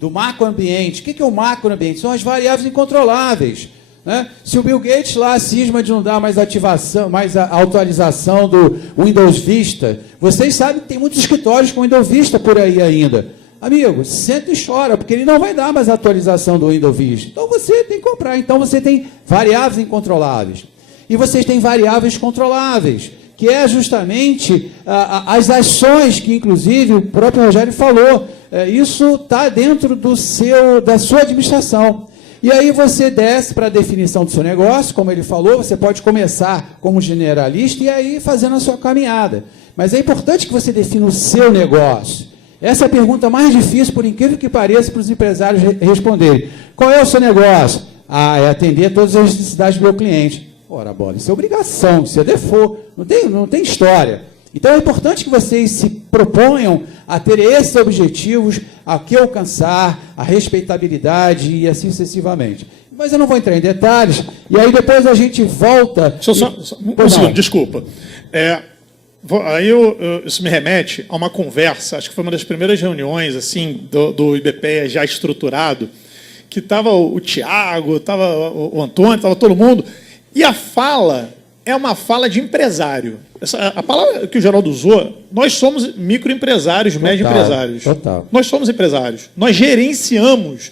do macroambiente. O que é o macroambiente? São as variáveis incontroláveis. Né? Se o Bill Gates lá cisma de não dar mais ativação, mais a atualização do Windows Vista, vocês sabem que tem muitos escritórios com Windows Vista por aí ainda. Amigo, senta e chora, porque ele não vai dar mais atualização do Windows Vista. Então você tem que comprar. Então você tem variáveis incontroláveis. E vocês têm variáveis controláveis, que é justamente as ações que, inclusive, o próprio Rogério falou. Isso está dentro da sua administração. E aí você desce para a definição do seu negócio, como ele falou, você pode começar como generalista e aí fazendo a sua caminhada. Mas é importante que você defina o seu negócio. Essa é a pergunta mais difícil, por incrível que pareça, para os empresários responderem. Qual é o seu negócio? É atender todas as necessidades do meu cliente. Ora, bola, isso é obrigação, isso é default, não tem história. Então é importante que vocês se proponham a ter esses objetivos, a que alcançar, a respeitabilidade e assim sucessivamente. Mas eu não vou entrar em detalhes, e aí depois a gente volta... Deixa eu só um segundo, desculpa. Isso me remete a uma conversa, acho que foi uma das primeiras reuniões assim, do IBPEA já estruturado, que estava o Tiago, estava o Antônio, estava todo mundo, e a fala é uma fala de empresário. A palavra que o Geraldo usou, nós somos microempresários, médio empresários. Total. Nós somos empresários, nós gerenciamos.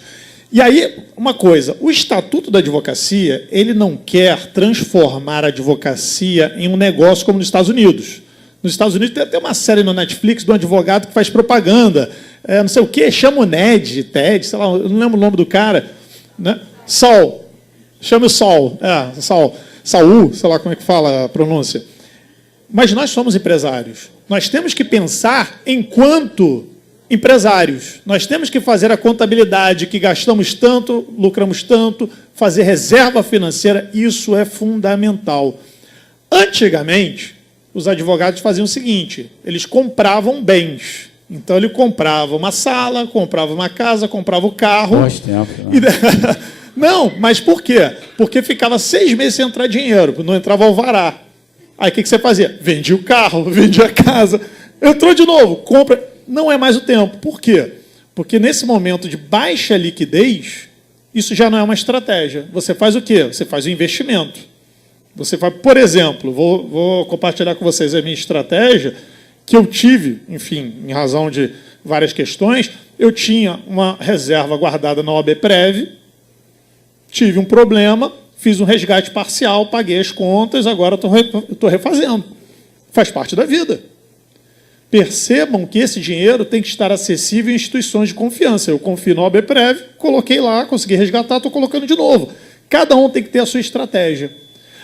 E aí, uma coisa, o Estatuto da Advocacia, ele não quer transformar a advocacia em um negócio como nos Estados Unidos. Nos Estados Unidos tem até uma série no Netflix de um advogado que faz propaganda, não sei o quê, chama o Ted, sei lá, eu não lembro o nome do cara, né? Saul, chama o Saul, Saul, sei lá como é que fala a pronúncia. Mas nós somos empresários. Nós temos que pensar enquanto empresários. Nós temos que fazer a contabilidade, que gastamos tanto, lucramos tanto, fazer reserva financeira, isso é fundamental. Antigamente, os advogados faziam o seguinte, eles compravam bens. Então, ele comprava uma sala, comprava uma casa, comprava o carro. Faz tempo, né? Não, mas por quê? Porque ficava 6 meses sem entrar dinheiro, não entrava alvará. Aí o que você fazia? Vendia o carro, vendia a casa, entrou de novo, compra. Não é mais o tempo. Por quê? Porque nesse momento de baixa liquidez, isso já não é uma estratégia. Você faz o quê? Você faz o investimento. Você vai, por exemplo, vou compartilhar com vocês a minha estratégia, que eu tive, enfim, em razão de várias questões, eu tinha uma reserva guardada na OABPrev, tive um problema, fiz um resgate parcial, paguei as contas, agora estou refazendo. Faz parte da vida. Percebam que esse dinheiro tem que estar acessível em instituições de confiança. Eu confio na OABPrev, coloquei lá, consegui resgatar, estou colocando de novo. Cada um tem que ter a sua estratégia.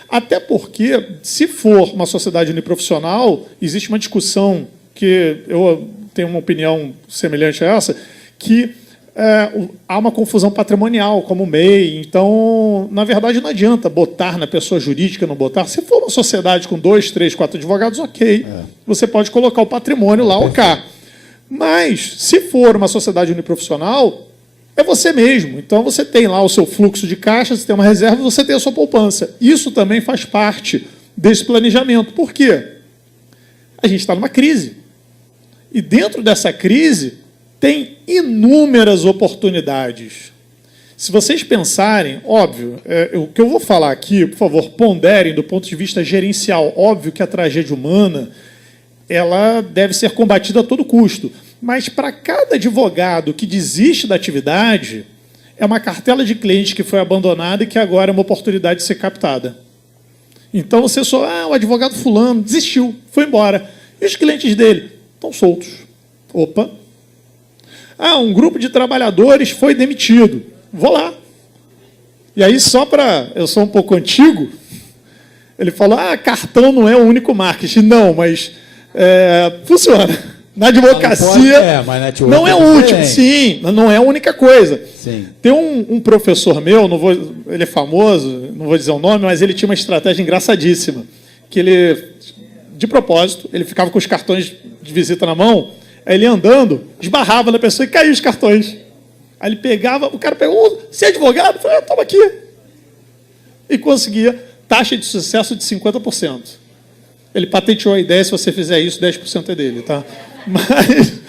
Até porque, se for uma sociedade uniprofissional, existe uma discussão, que eu tenho uma opinião semelhante a essa, que há uma confusão patrimonial, como o MEI. Então, na verdade, não adianta botar na pessoa jurídica, não botar. Se for uma sociedade com 2, 3, 4 advogados, ok. Você pode colocar o patrimônio lá ou cá. Mas, se for uma sociedade uniprofissional, é você mesmo. Então, você tem lá o seu fluxo de caixa, você tem uma reserva, você tem a sua poupança. Isso também faz parte desse planejamento. Por quê? A gente está numa crise. E dentro dessa crise, tem inúmeras oportunidades. Se vocês pensarem, óbvio, o que eu vou falar aqui, por favor, ponderem do ponto de vista gerencial. Óbvio que a tragédia humana ela deve ser combatida a todo custo. Mas para cada advogado que desiste da atividade, é uma cartela de clientes que foi abandonada e que agora é uma oportunidade de ser captada. Então você só, o advogado fulano desistiu, foi embora. E os clientes dele estão soltos. Opa! Um grupo de trabalhadores foi demitido. Vou lá. E aí, só para... Eu sou um pouco antigo. Ele falou, cartão não é o único marketing. Não, mas funciona. Na advocacia, não é o último. Sim, não é a única coisa. Sim. Tem um professor meu, ele é famoso, não vou dizer o nome, mas ele tinha uma estratégia engraçadíssima. Que ele, de propósito, ele ficava com os cartões de visita na mão, Aí ele andando, esbarrava na pessoa e caía os cartões. Aí ele pegava, o cara pegou, você é advogado? Eu falei, toma aqui. E conseguia taxa de sucesso de 50%. Ele patenteou a ideia, se você fizer isso, 10% é dele, tá? Mas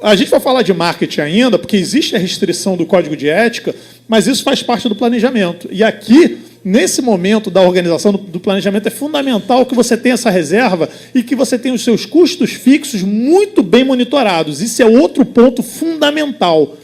a gente vai falar de marketing ainda, porque existe a restrição do código de ética, mas isso faz parte do planejamento. E aqui, nesse momento da organização do planejamento, é fundamental que você tenha essa reserva e que você tenha os seus custos fixos muito bem monitorados. Isso é outro ponto fundamental.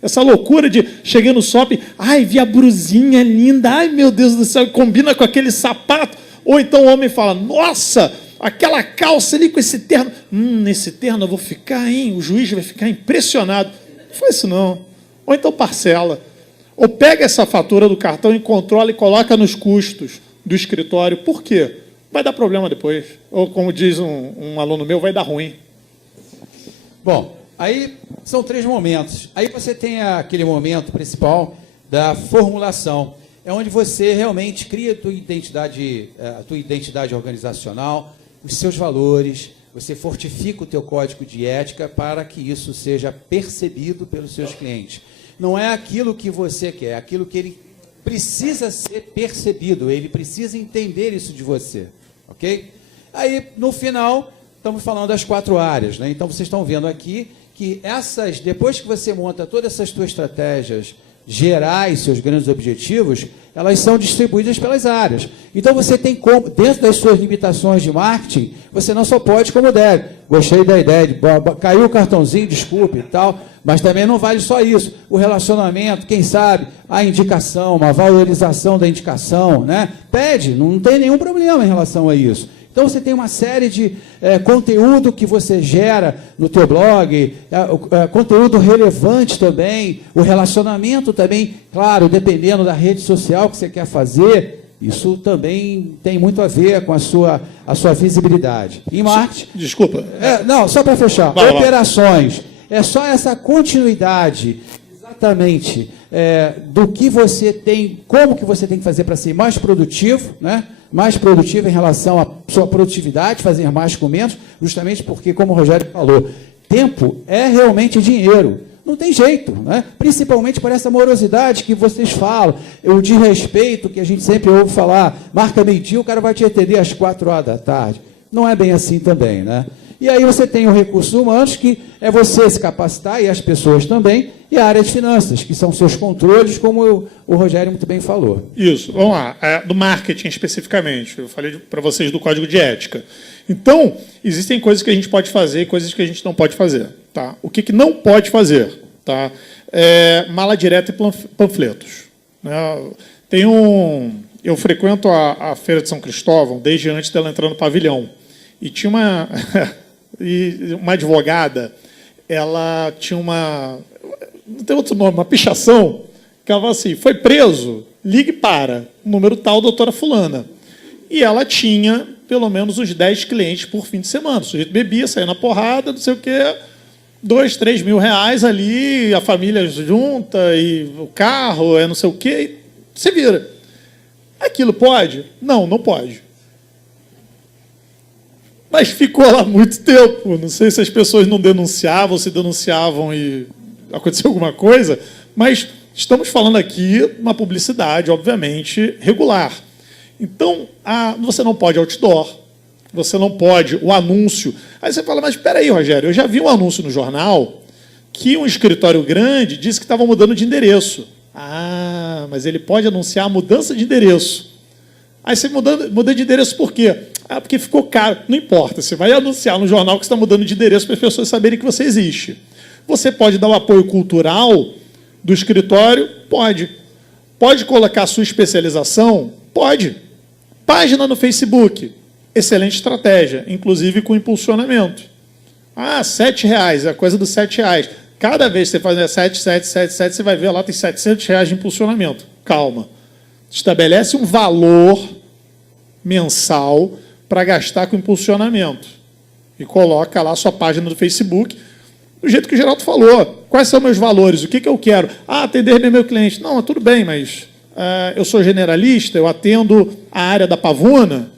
Essa loucura de cheguei no shopping, ai, vi a brusinha linda, ai, meu Deus do céu, combina com aquele sapato. Ou então o homem fala, nossa, aquela calça ali com esse terno. Nesse terno eu vou ficar, hein? O juiz vai ficar impressionado. Não foi isso, não. Ou então parcela. Ou pega essa fatura do cartão e controla e coloca nos custos do escritório. Por quê? Vai dar problema depois. Ou, como diz um aluno meu, vai dar ruim. Bom, aí são 3 momentos. Aí você tem aquele momento principal da formulação. É onde você realmente cria a tua identidade organizacional, os seus valores, você fortifica o teu código de ética para que isso seja percebido pelos seus clientes. Não é aquilo que você quer, é aquilo que ele precisa ser percebido, ele precisa entender isso de você, ok? Aí, no final, estamos falando das 4 áreas, né? Então, vocês estão vendo aqui que depois que você monta todas essas tuas estratégias gerais, seus grandes objetivos, elas são distribuídas pelas áreas. Então, você tem como, dentro das suas limitações de marketing, você não só pode como deve. Gostei da ideia de caiu o cartãozinho, desculpe e tal, mas também não vale só isso. O relacionamento, quem sabe, a indicação, uma valorização da indicação, né? Pede, não tem nenhum problema em relação a isso. Então, você tem uma série de conteúdo que você gera no teu blog, conteúdo relevante também, o relacionamento também, claro, dependendo da rede social que você quer fazer, isso também tem muito a ver com a sua visibilidade. Em marketing... Desculpa. Não, só para fechar. Vai lá. Operações. É só essa continuidade, exatamente, do que você tem, como que você tem que fazer para ser mais produtivo, né? Mais produtivo em relação à sua produtividade, fazer mais com menos, justamente porque, como o Rogério falou, tempo é realmente dinheiro. Não tem jeito, né? Principalmente por essa morosidade que vocês falam, o desrespeito que a gente sempre ouve falar, marca meio-dia, o cara vai te atender às 4 horas da tarde. Não é bem assim também, né? E aí você tem o recursos humanos, que é você se capacitar, e as pessoas também, e a área de finanças, que são seus controles, como o Rogério muito bem falou. Isso, vamos lá. Do marketing especificamente, eu falei para vocês do código de ética. Então, existem coisas que a gente pode fazer e coisas que a gente não pode fazer. Tá? O que não pode fazer? Tá? Mala direta e panfletos. Né? Eu frequento a Feira de São Cristóvão desde antes dela entrar no pavilhão. E tinha uma advogada, ela tinha não tem outro nome, uma pichação, que ela falava assim, foi preso, ligue para o número tal, doutora fulana. E ela tinha pelo menos uns 10 clientes por fim de semana. O sujeito bebia, saía na porrada, não sei o quê, 2, 3 mil reais ali, a família junta, e o carro, não sei o quê, e você vira. Aquilo pode? Não, não pode. Mas ficou lá muito tempo. Não sei se as pessoas não denunciavam, se denunciavam e aconteceu alguma coisa, mas estamos falando aqui de uma publicidade, obviamente, regular. Então, você não pode outdoor, você não pode o anúncio. Aí você fala, mas espera aí, Rogério, eu já vi um anúncio no jornal que um escritório grande disse que estava mudando de endereço. Ah, mas ele pode anunciar a mudança de endereço. Aí você muda de endereço por quê? Porque ficou caro. Não importa, você vai anunciar no jornal que você está mudando de endereço para as pessoas saberem que você existe. Você pode dar o apoio cultural do escritório? Pode. Pode colocar a sua especialização? Pode. Página no Facebook? Excelente estratégia, inclusive com impulsionamento. R$7, é a coisa dos R$7. Cada vez que você faz 7, você vai ver lá, tem R$700 de impulsionamento. Calma. Estabelece um valor mensal para gastar com impulsionamento. E coloca lá a sua página do Facebook, do jeito que o Geraldo falou. Quais são meus valores? O que eu quero? Atender meu cliente. Não, tudo bem, mas eu sou generalista, eu atendo a área da Pavuna,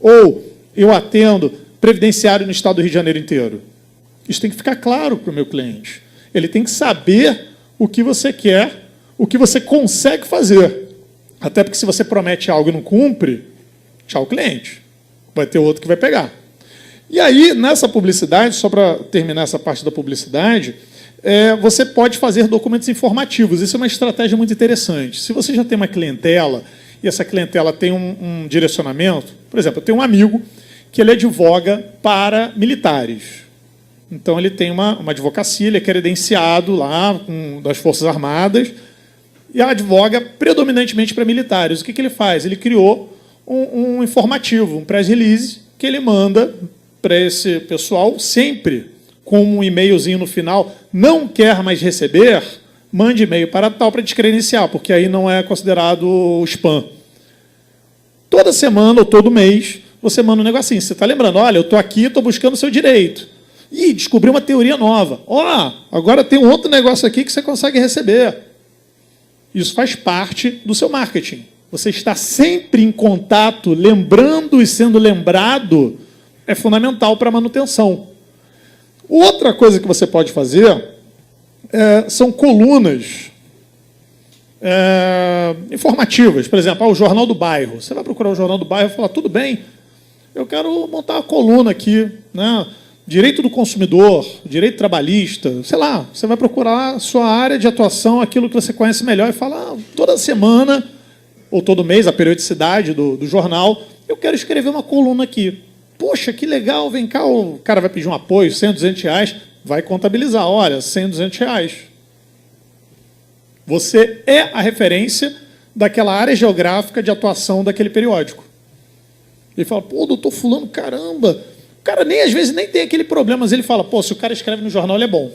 ou eu atendo previdenciário no estado do Rio de Janeiro inteiro. Isso tem que ficar claro para o meu cliente. Ele tem que saber o que você quer, o que você consegue fazer. Até porque se você promete algo e não cumpre, tchau, cliente. Vai ter outro que vai pegar. E aí, nessa publicidade, só para terminar essa parte da publicidade, você pode fazer documentos informativos. Isso é uma estratégia muito interessante. Se você já tem uma clientela, e essa clientela tem um direcionamento, por exemplo, eu tenho um amigo que ele advoga para militares. Então, ele tem uma advocacia, ele é credenciado lá das Forças Armadas e advoga predominantemente para militares. O que ele faz? Ele criou um informativo, um press release, que ele manda para esse pessoal sempre com um e-mailzinho no final. Não quer mais receber? Mande e-mail para tal para descredenciar, porque aí não é considerado spam. Toda semana ou todo mês você manda um negocinho. Você está lembrando, olha, eu estou aqui, estou buscando o seu direito. Ih, descobri uma teoria nova. Agora tem um outro negócio aqui que você consegue receber. Isso faz parte do seu marketing. Você está sempre em contato, lembrando e sendo lembrado, é fundamental para a manutenção. Outra coisa que você pode fazer são colunas informativas. Por exemplo, o Jornal do Bairro. Você vai procurar o Jornal do Bairro e falar, tudo bem, eu quero montar uma coluna aqui, né? Direito do consumidor, direito trabalhista, sei lá, você vai procurar a sua área de atuação, aquilo que você conhece melhor, e falar, toda semana, ou todo mês, a periodicidade do jornal, eu quero escrever uma coluna aqui. Poxa, que legal, vem cá, o cara vai pedir um apoio, 100, 200 reais, vai contabilizar, olha, 100, 200 reais. Você é a referência daquela área geográfica de atuação daquele periódico. Ele fala, pô, doutor fulano, caramba, o cara às vezes nem tem aquele problema, mas ele fala, pô, se o cara escreve no jornal, ele é bom.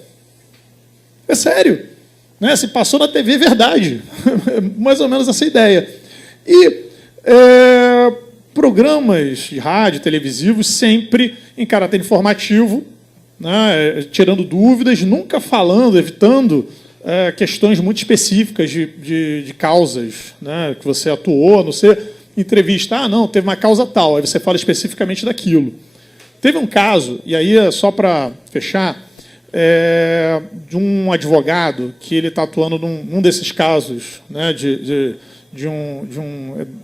É sério. Né? Se passou na TV, é verdade. Mais ou menos essa ideia. E programas de rádio, televisivos, sempre em caráter informativo, né? Tirando dúvidas, nunca falando, evitando questões muito específicas de causas, né? Que você atuou, não sei, entrevista, não, teve uma causa tal, aí você fala especificamente daquilo. Teve um caso, e aí é só para fechar, de um advogado que ele está atuando num desses casos, né,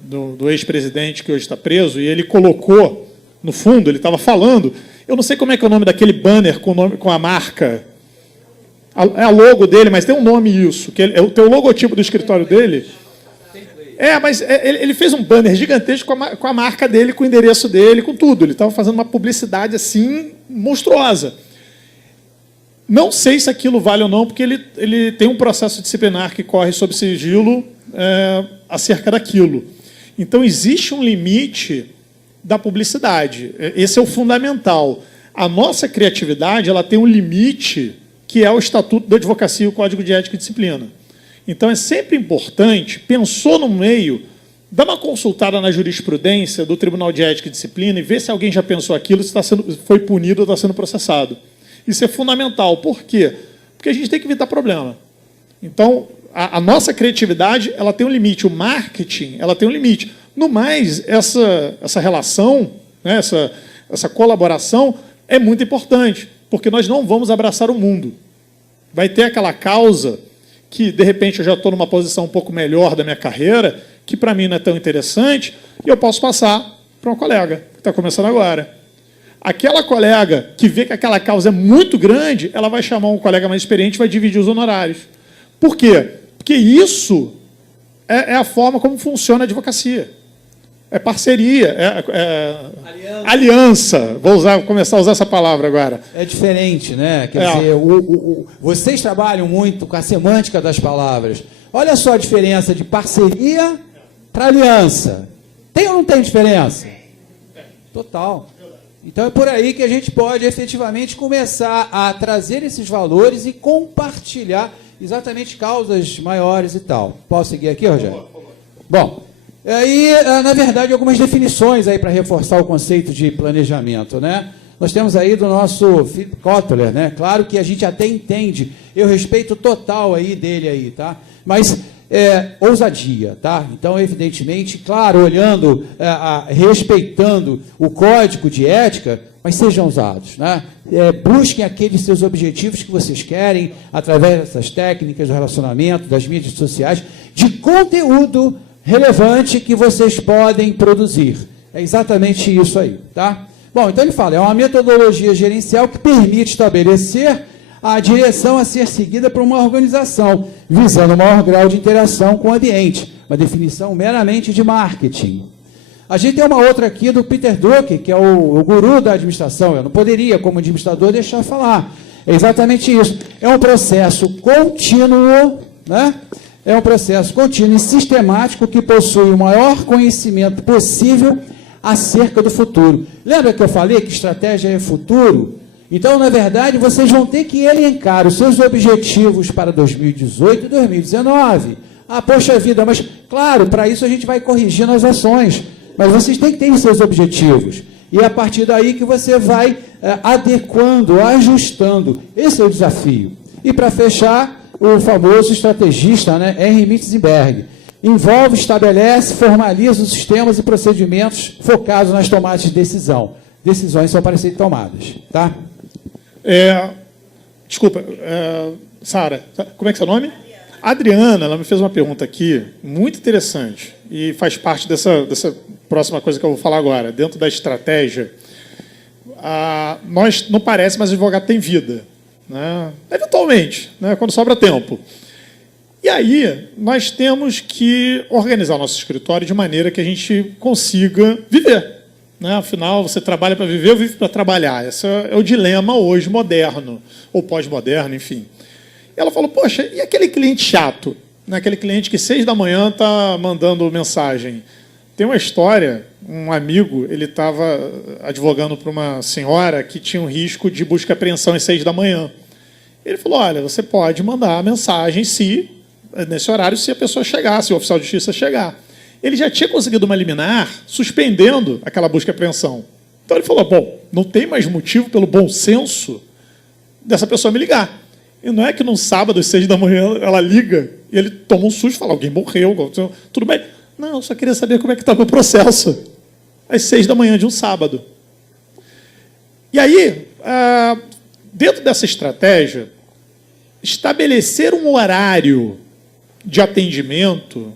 do ex-presidente que hoje está preso, e ele colocou, no fundo, ele estava falando, eu não sei como é que é o nome daquele banner com a marca, é a logo dele, mas tem um nome isso, que tem o logotipo do escritório dele. Mas ele fez um banner gigantesco com a marca dele, com o endereço dele, com tudo. Ele estava fazendo uma publicidade assim monstruosa. Não sei se aquilo vale ou não, porque ele tem um processo disciplinar que corre sob sigilo acerca daquilo. Então, existe um limite da publicidade. Esse é o fundamental. A nossa criatividade ela tem um limite, que é o Estatuto da Advocacia e o Código de Ética e Disciplina. Então, é sempre importante, pensou no meio, dá uma consultada na jurisprudência do Tribunal de Ética e Disciplina e ver se alguém já pensou aquilo, se foi punido ou está sendo processado. Isso é fundamental. Por quê? Porque a gente tem que evitar problema. Então, a nossa criatividade ela tem um limite, o marketing ela tem um limite. No mais, essa relação, né, essa colaboração é muito importante, porque nós não vamos abraçar o mundo. Vai ter aquela causa que, de repente, eu já estou numa posição um pouco melhor da minha carreira, que para mim não é tão interessante, e eu posso passar para uma colega que está começando agora. Aquela colega que vê que aquela causa é muito grande, ela vai chamar um colega mais experiente e vai dividir os honorários. Por quê? Porque isso é a forma como funciona a advocacia. É parceria, aliança. Vou começar a usar essa palavra agora. É diferente, né? Quer dizer, vocês trabalham muito com a semântica das palavras. Olha só a diferença de parceria para aliança. Tem ou não tem diferença? Total. Então é por aí que a gente pode efetivamente começar a trazer esses valores e compartilhar exatamente causas maiores e tal. Posso seguir aqui, Rogério? Bom, aí, na verdade, algumas definições aí para reforçar o conceito de planejamento, né? Nós temos aí do nosso Philip Kotler, né? Claro que a gente até entende, eu respeito total aí dele aí, tá? Mas ousadia, tá? Então, evidentemente, claro, olhando, respeitando o código de ética, mas sejam usados, né? Busquem aqueles seus objetivos que vocês querem, através dessas técnicas do relacionamento, das mídias sociais, de conteúdo relevante que vocês podem produzir. É exatamente isso aí, tá? Bom, então ele fala, é uma metodologia gerencial que permite estabelecer a direção a ser seguida por uma organização, visando um maior grau de interação com o ambiente, uma definição meramente de marketing. A gente tem uma outra aqui do Peter Drucker, que é o guru da administração. Eu não poderia, como administrador, deixar falar. É exatamente isso. É um processo contínuo, né? É um processo contínuo e sistemático que possui o maior conhecimento possível acerca do futuro. Lembra que eu falei que estratégia é futuro? Então, na verdade, vocês vão ter que elencar os seus objetivos para 2018 e 2019. Ah, poxa vida, mas, claro, para isso a gente vai corrigindo as ações. Mas vocês têm que ter os seus objetivos. E é a partir daí que você vai adequando, ajustando. Esse é o desafio. E para fechar, o famoso estrategista, né, Henry Mitzenberg. Envolve, estabelece, formaliza os sistemas e procedimentos focados nas tomadas de decisão. Decisões são para serem tomadas. Tá? Desculpa, Sara, como é que é seu nome? Adriana, ela me fez uma pergunta aqui, muito interessante, e faz parte dessa próxima coisa que eu vou falar agora. Dentro da estratégia, nós, não parece, mas o advogado tem vida, né? Eventualmente, né? Quando sobra tempo. E aí, nós temos que organizar o nosso escritório de maneira que a gente consiga viver, né? Afinal, você trabalha para viver ou vive para trabalhar? Esse é o dilema hoje, moderno, ou pós-moderno, enfim. Ela falou, poxa, e aquele cliente chato? Né? Aquele cliente que 6 da manhã está mandando mensagem. Tem uma história, um amigo, ele estava advogando para uma senhora que tinha um risco de busca e apreensão às 6 da manhã. Ele falou, olha, você pode mandar a mensagem nesse horário, se a pessoa chegar, se o oficial de justiça chegar. Ele já tinha conseguido uma liminar suspendendo aquela busca e apreensão. Então ele falou, bom, não tem mais motivo pelo bom senso dessa pessoa me ligar. E não é que num sábado, às 6 da manhã, ela liga e ele toma um susto e fala, alguém morreu, tudo bem. Não, eu só queria saber como é que está o meu processo. Às 6 da manhã de um sábado. E aí, dentro dessa estratégia, estabelecer um horário de atendimento,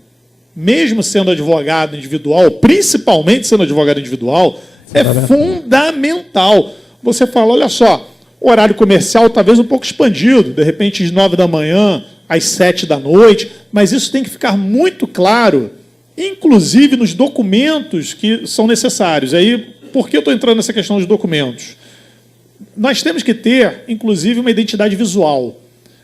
mesmo sendo advogado individual, principalmente sendo advogado individual, é fundamental. Você fala, olha só, horário comercial talvez um pouco expandido, de repente de 9 da manhã às 7 da noite, mas isso tem que ficar muito claro, inclusive nos documentos que são necessários. Aí, por que eu estou entrando nessa questão dos documentos? Nós temos que ter, inclusive, uma identidade visual.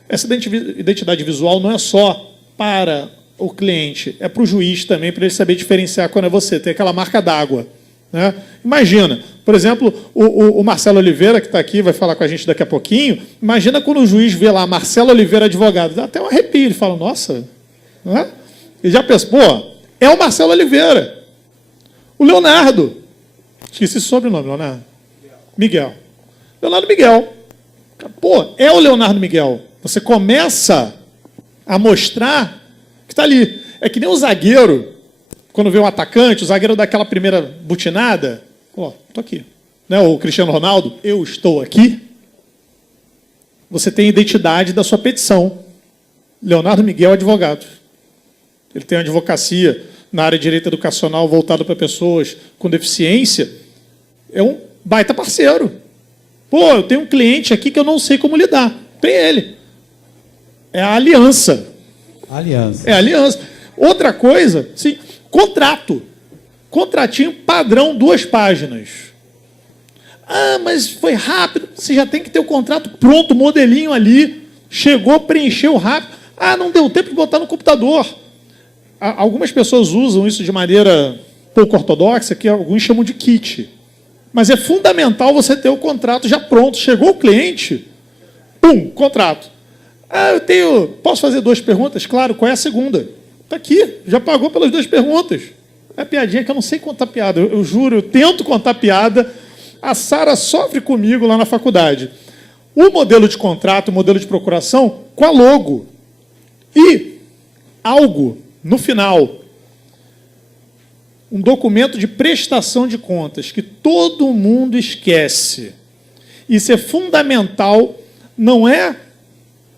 Essa identidade visual não é só para o cliente, é para o juiz também, para ele saber diferenciar quando é você, tem aquela marca d'água. Né? Imagina, por exemplo, o Marcelo Oliveira, que está aqui, vai falar com a gente daqui a pouquinho, imagina quando o juiz vê lá Marcelo Oliveira advogado, dá até um arrepio, ele fala, nossa, né? Ele já pensa, pô, é o Marcelo Oliveira. O Leonardo, esqueci o sobrenome, Leonardo. Miguel. Leonardo Miguel. Pô, é o Leonardo Miguel. Você começa a mostrar que está ali. É que nem o zagueiro, quando vê um atacante, o zagueiro dá aquela primeira butinada, ó, estou aqui. Né? O Cristiano Ronaldo, eu estou aqui. Você tem a identidade da sua petição. Leonardo Miguel, advogado. Ele tem uma advocacia na área de direito educacional voltada para pessoas com deficiência. É um baita parceiro. Pô, eu tenho um cliente aqui que eu não sei como lidar. Tem ele. É a aliança. Aliança. É a aliança. Outra coisa, sim, contrato. Contratinho padrão, 2 páginas. Ah, mas foi rápido. Você já tem que ter o contrato pronto, modelinho ali. Chegou, preencheu rápido. Ah, não deu tempo de botar no computador. Algumas pessoas usam isso de maneira pouco ortodoxa, que alguns chamam de kit. Mas é fundamental você ter o contrato já pronto. Chegou o cliente, pum, contrato. Ah, posso fazer 2 perguntas? Claro, qual é a segunda? Está aqui, já pagou pelas 2 perguntas. É piadinha que eu não sei contar piada. Eu juro, eu tento contar piada. A Sara sofre comigo lá na faculdade. O modelo de contrato, o modelo de procuração, com a logo. E algo no final. um documento de prestação de contas que todo mundo esquece. Isso é fundamental, não é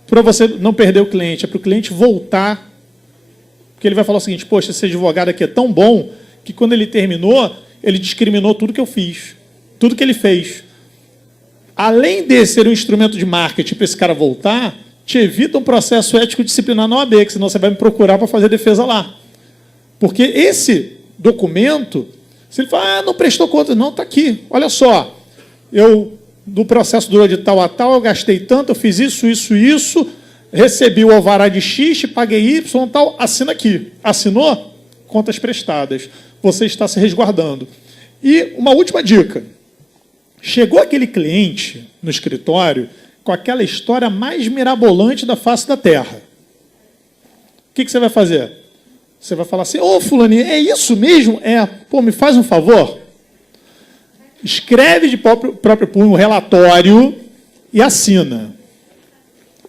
para você não perder o cliente, é para o cliente voltar, porque ele vai falar o seguinte: poxa, esse advogado aqui é tão bom que quando ele terminou, ele discriminou tudo que eu fiz, tudo que ele fez. Além de ser um instrumento de marketing para esse cara voltar, te evita um processo ético disciplinar na OAB, que senão você vai me procurar para fazer defesa lá. Porque esse documento, se ele fala, não prestou conta, não, está aqui, olha só, do processo do edital a tal, eu gastei tanto, eu fiz isso, recebi o alvará de X, paguei Y, tal, assina aqui. Assinou? Contas prestadas. Você está se resguardando. E uma última dica. Chegou aquele cliente no escritório com aquela história mais mirabolante da face da Terra. O que você vai fazer? Você vai falar assim: ô fulaninho, é isso mesmo? É, pô, me faz um favor. Escreve de próprio punho o relatório e assina.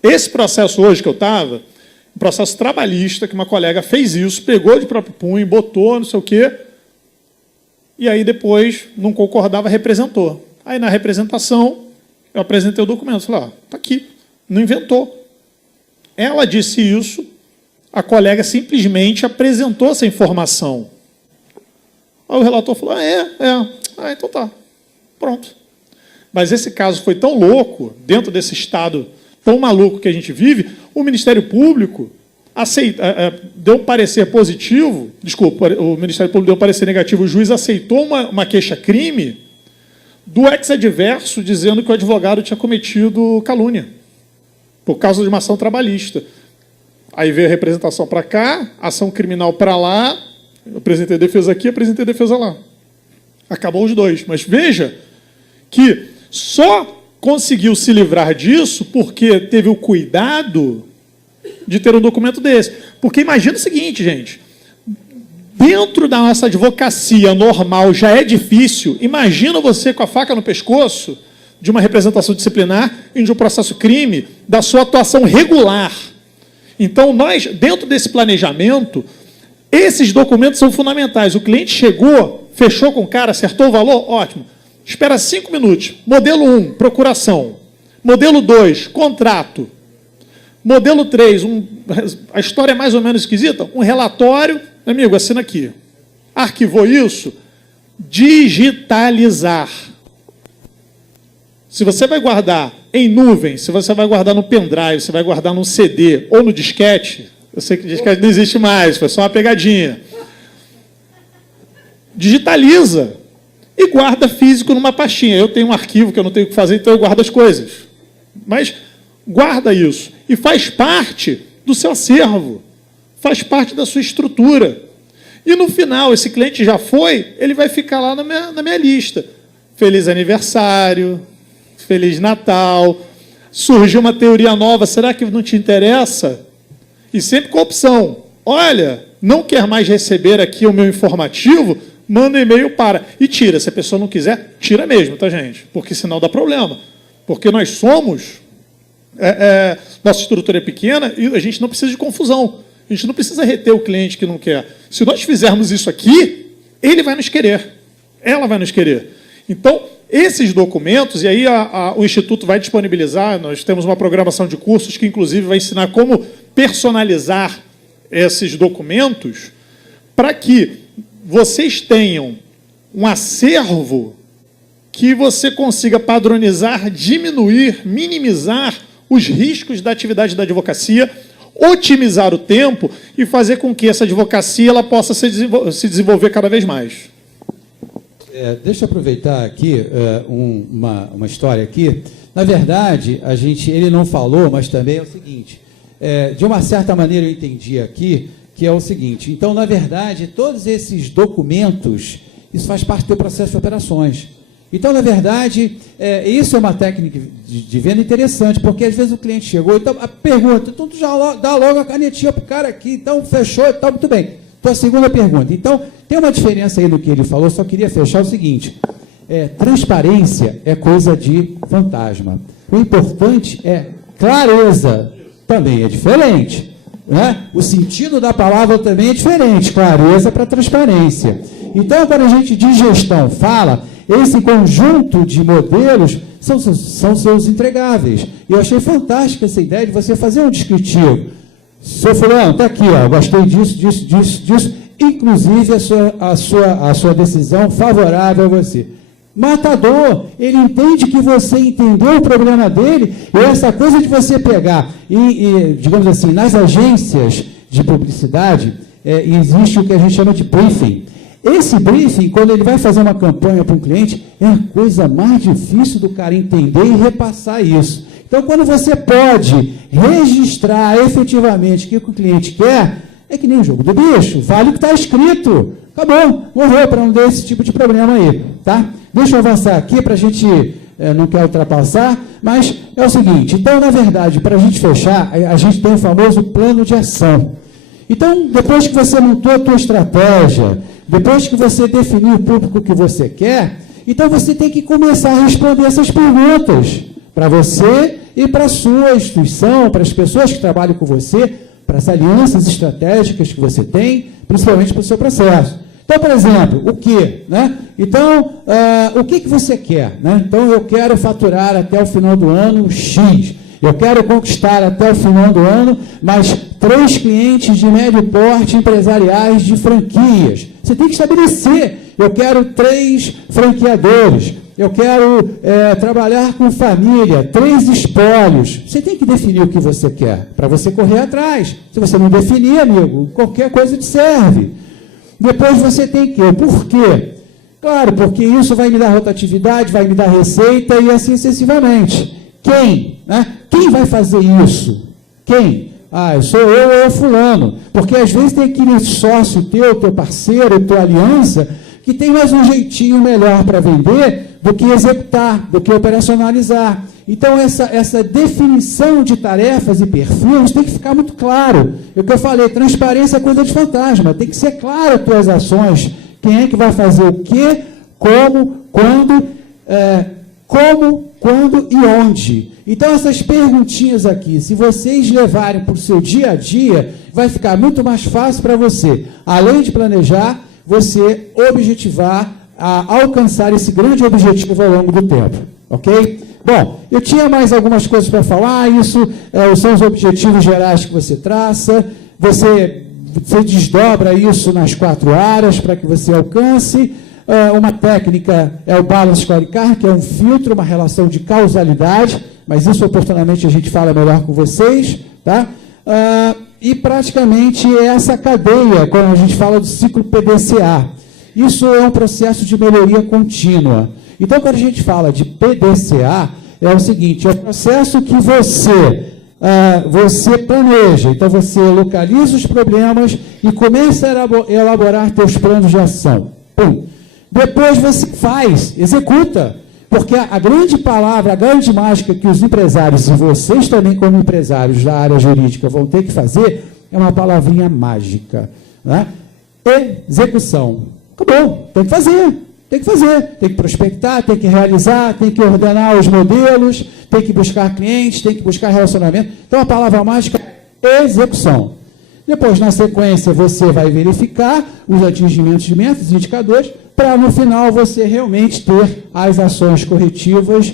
Esse processo hoje que eu estava, um processo trabalhista, que uma colega fez isso, pegou de próprio punho, botou, não sei o quê, e aí depois não concordava, representou. Aí na representação, eu apresentei o documento, falei, ó, tá aqui, não inventou. Ela disse isso, a colega simplesmente apresentou essa informação. Aí o relator falou, então tá, pronto. Mas esse caso foi tão louco, dentro desse estado tão maluco que a gente vive, o Ministério Público deu um parecer positivo, o Ministério Público deu um parecer negativo, o juiz aceitou uma queixa-crime do ex-adverso, dizendo que o advogado tinha cometido calúnia, por causa de uma ação trabalhista. Aí veio a representação para cá, ação criminal para lá, eu apresentei defesa aqui, apresentei defesa lá. Acabou os dois. Mas veja que só conseguiu se livrar disso porque teve o cuidado de ter um documento desse. Porque imagina o seguinte, gente, dentro da nossa advocacia normal já é difícil, imagina você com a faca no pescoço de uma representação disciplinar e de um processo crime da sua atuação regular. Então, nós, dentro desse planejamento, esses documentos são fundamentais. O cliente chegou, fechou com o cara, acertou o valor, ótimo. Espera 5 minutos. Modelo 1, procuração. Modelo 2, contrato. Modelo 3, a história é mais ou menos esquisita, um relatório. Amigo, assina aqui. Arquivou isso? Digitalizar. Se você vai guardar em nuvem, se você vai guardar no pendrive, se vai guardar no CD ou no disquete, eu sei que disquete não existe mais, foi só uma pegadinha. Digitaliza e guarda físico numa pastinha. Eu tenho um arquivo que eu não tenho o que fazer, então eu guardo as coisas. Mas guarda isso. E faz parte do seu acervo, faz parte da sua estrutura. E no final, esse cliente já foi, ele vai ficar lá na minha lista. Feliz aniversário, Feliz Natal, surgiu uma teoria nova, será que não te interessa? E sempre com a opção, olha, não quer mais receber aqui o meu informativo, manda um e-mail para. E tira, se a pessoa não quiser, tira mesmo, tá, gente? Porque senão dá problema. Porque nós somos, nossa estrutura é pequena e a gente não precisa de confusão. A gente não precisa reter o cliente que não quer. Se nós fizermos isso aqui, ele vai nos querer, ela vai nos querer. Então, esses documentos, e aí o Instituto vai disponibilizar, nós temos uma programação de cursos que, inclusive, vai ensinar como personalizar esses documentos para que vocês tenham um acervo que você consiga padronizar, diminuir, minimizar os riscos da atividade da advocacia, otimizar o tempo e fazer com que essa advocacia ela possa se desenvolver cada vez mais. Deixa eu aproveitar aqui uma história aqui. Na verdade, ele não falou, mas também é o seguinte, de uma certa maneira eu entendi aqui, que é o seguinte, então, na verdade, todos esses documentos, isso faz parte do processo de operações. Então, na verdade, isso é uma técnica de venda interessante, porque às vezes o cliente chegou, então a pergunta, então tu já dá logo a canetinha para o cara aqui, então fechou e tal, muito bem. Então, a segunda pergunta. Então, tem uma diferença aí no que ele falou, só queria fechar o seguinte, transparência é coisa de fantasma. O importante é clareza, também é diferente. né? O sentido da palavra também é diferente, clareza para transparência. Então, quando a gente de gestão fala, esse conjunto de modelos são seus entregáveis. E eu achei fantástica essa ideia de você fazer um descritivo. Seu fulano, está aqui, ó, gostei disso, inclusive a sua decisão favorável a você. Matador, ele entende que você entendeu o problema dele, e essa coisa de você pegar, digamos assim, nas agências de publicidade, existe o que a gente chama de briefing. Esse briefing, quando ele vai fazer uma campanha para um cliente, é a coisa mais difícil do cara entender e repassar isso. Então, quando você pode registrar efetivamente o que o cliente quer, é que nem o jogo do bicho, vale o que está escrito. Acabou, morreu para não ter esse tipo de problema aí, tá? Deixa eu avançar aqui para a gente, não quer ultrapassar, mas é o seguinte, então, na verdade, para a gente fechar, a gente tem o famoso plano de ação. Então, depois que você montou a tua estratégia, depois que você definiu o público que você quer, então você tem que começar a responder essas perguntas para você e para a sua instituição, para as pessoas que trabalham com você, para as alianças estratégicas que você tem, principalmente para o seu processo. Então, por exemplo, o quê? Né? Então, o que você quer? Né? Então, eu quero faturar até o final do ano X. Eu quero conquistar até o final do ano mais 3 clientes de médio porte empresariais de franquias. Você tem que estabelecer. Eu quero 3 franqueadores. Eu quero trabalhar com família, 3 espólios. Você tem que definir o que você quer, para você correr atrás. Se você não definir, amigo, qualquer coisa te serve. Depois você tem que... Por quê? Claro, porque isso vai me dar rotatividade, vai me dar receita e assim sucessivamente. Quem? Né? Quem vai fazer isso? Quem? Sou eu ou fulano. Porque às vezes tem aquele sócio teu parceiro, tua aliança, que tem mais um jeitinho melhor para vender do que executar, do que operacionalizar. Então, essa definição de tarefas e perfis tem que ficar muito claro. É o que eu falei, transparência é coisa de fantasma. Tem que ser claro as tuas ações. Quem é que vai fazer o quê, como, quando e onde. Então, essas perguntinhas aqui, se vocês levarem para o seu dia a dia, vai ficar muito mais fácil para você, além de planejar, você objetivar, alcançar esse grande objetivo ao longo do tempo. Ok? Bom, eu tinha mais algumas coisas para falar, isso são os objetivos gerais que você traça, você desdobra isso nas 4 áreas para que você alcance. Uma técnica é o Balance Scorecard, que é um filtro, uma relação de causalidade, mas isso oportunamente a gente fala melhor com vocês, tá? E praticamente é essa cadeia, quando a gente fala do ciclo PDCA. Isso é um processo de melhoria contínua. Então, quando a gente fala de PDCA, é o seguinte, é o processo que você planeja, então você localiza os problemas e começa a elaborar seus planos de ação. Pum. Depois você executa, porque a grande palavra, a grande mágica que os empresários, e vocês também como empresários da área jurídica vão ter que fazer, é uma palavrinha mágica. Né? Execução. Acabou, tem que fazer. Tem que prospectar, tem que realizar, tem que ordenar os modelos, tem que buscar clientes, tem que buscar relacionamento. Então, a palavra mágica é execução. Depois, na sequência, você vai verificar os atingimentos de metas, indicadores, para, no final, você realmente ter as ações corretivas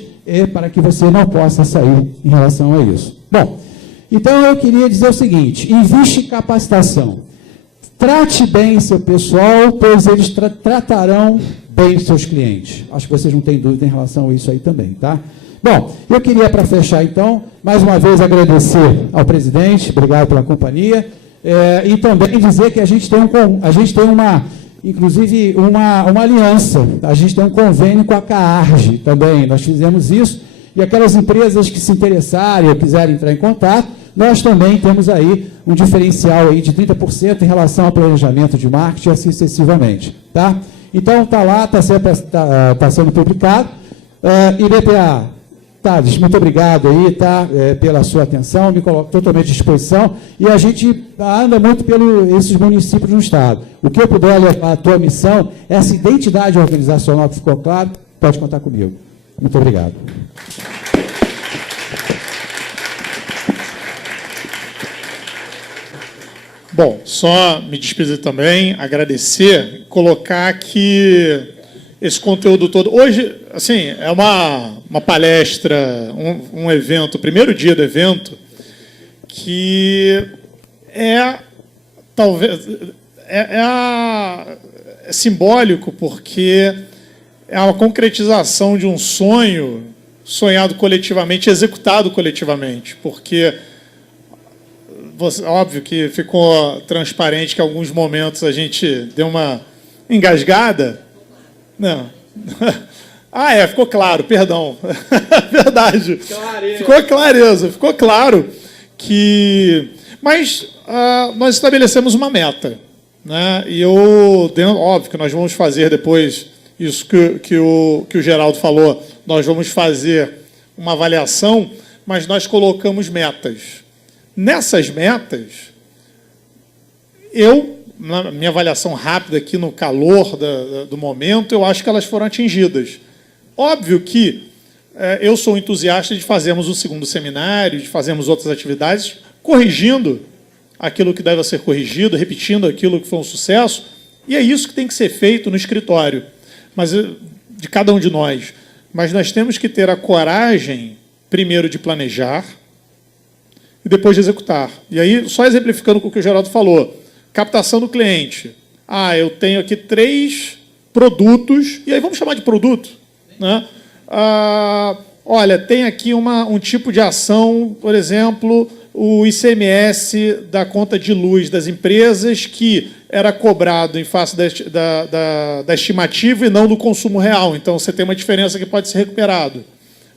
para que você não possa sair em relação a isso. Bom, então, eu queria dizer o seguinte, investe em capacitação. Trate bem seu pessoal, pois eles tratarão bem seus clientes. Acho que vocês não têm dúvida em relação a isso aí também, tá? Bom, eu queria, para fechar, então, mais uma vez agradecer ao presidente, obrigado pela companhia, e também dizer que a gente tem inclusive, uma aliança, a gente tem um convênio com a CAARG também, nós fizemos isso, e aquelas empresas que se interessarem ou quiserem entrar em contato, nós também temos aí um diferencial aí de 30% em relação ao planejamento de marketing, assim sucessivamente, tá? Então, está lá, está sendo publicado. IBPA, Thales, muito obrigado aí, tá? Pela sua atenção, me coloco totalmente à disposição. E a gente anda muito esses municípios no Estado. O que eu puder levar à tua missão, essa identidade organizacional que ficou claro, pode contar comigo. Muito obrigado. Bom, só me despedir também, agradecer, colocar que esse conteúdo todo... Hoje, assim, é uma palestra, um evento, o primeiro dia do evento, que talvez... É simbólico, porque é a concretização de um sonho sonhado coletivamente, executado coletivamente, porque... Óbvio que ficou transparente que em alguns momentos a gente deu uma engasgada. Não. Ficou claro, perdão. Verdade. Clareza. Ficou claro que... Mas nós estabelecemos uma meta, né? E óbvio que nós vamos fazer depois, isso que o Geraldo falou, nós vamos fazer uma avaliação, mas nós colocamos metas. Nessas metas, na minha avaliação rápida aqui no calor do momento, eu acho que elas foram atingidas. Óbvio que eu sou entusiasta de fazermos um segundo seminário, de fazermos outras atividades, corrigindo aquilo que deve ser corrigido, repetindo aquilo que foi um sucesso, e é isso que tem que ser feito no escritório, mas de cada um de nós. Mas nós temos que ter a coragem, primeiro, de planejar, e depois de executar. E aí, só exemplificando com o que o Geraldo falou, captação do cliente. Eu tenho aqui 3 produtos, e aí vamos chamar de produto, né? Olha, tem aqui um tipo de ação, por exemplo, o ICMS da conta de luz das empresas, que era cobrado em face da estimativa e não do consumo real. Então, você tem uma diferença que pode ser recuperado.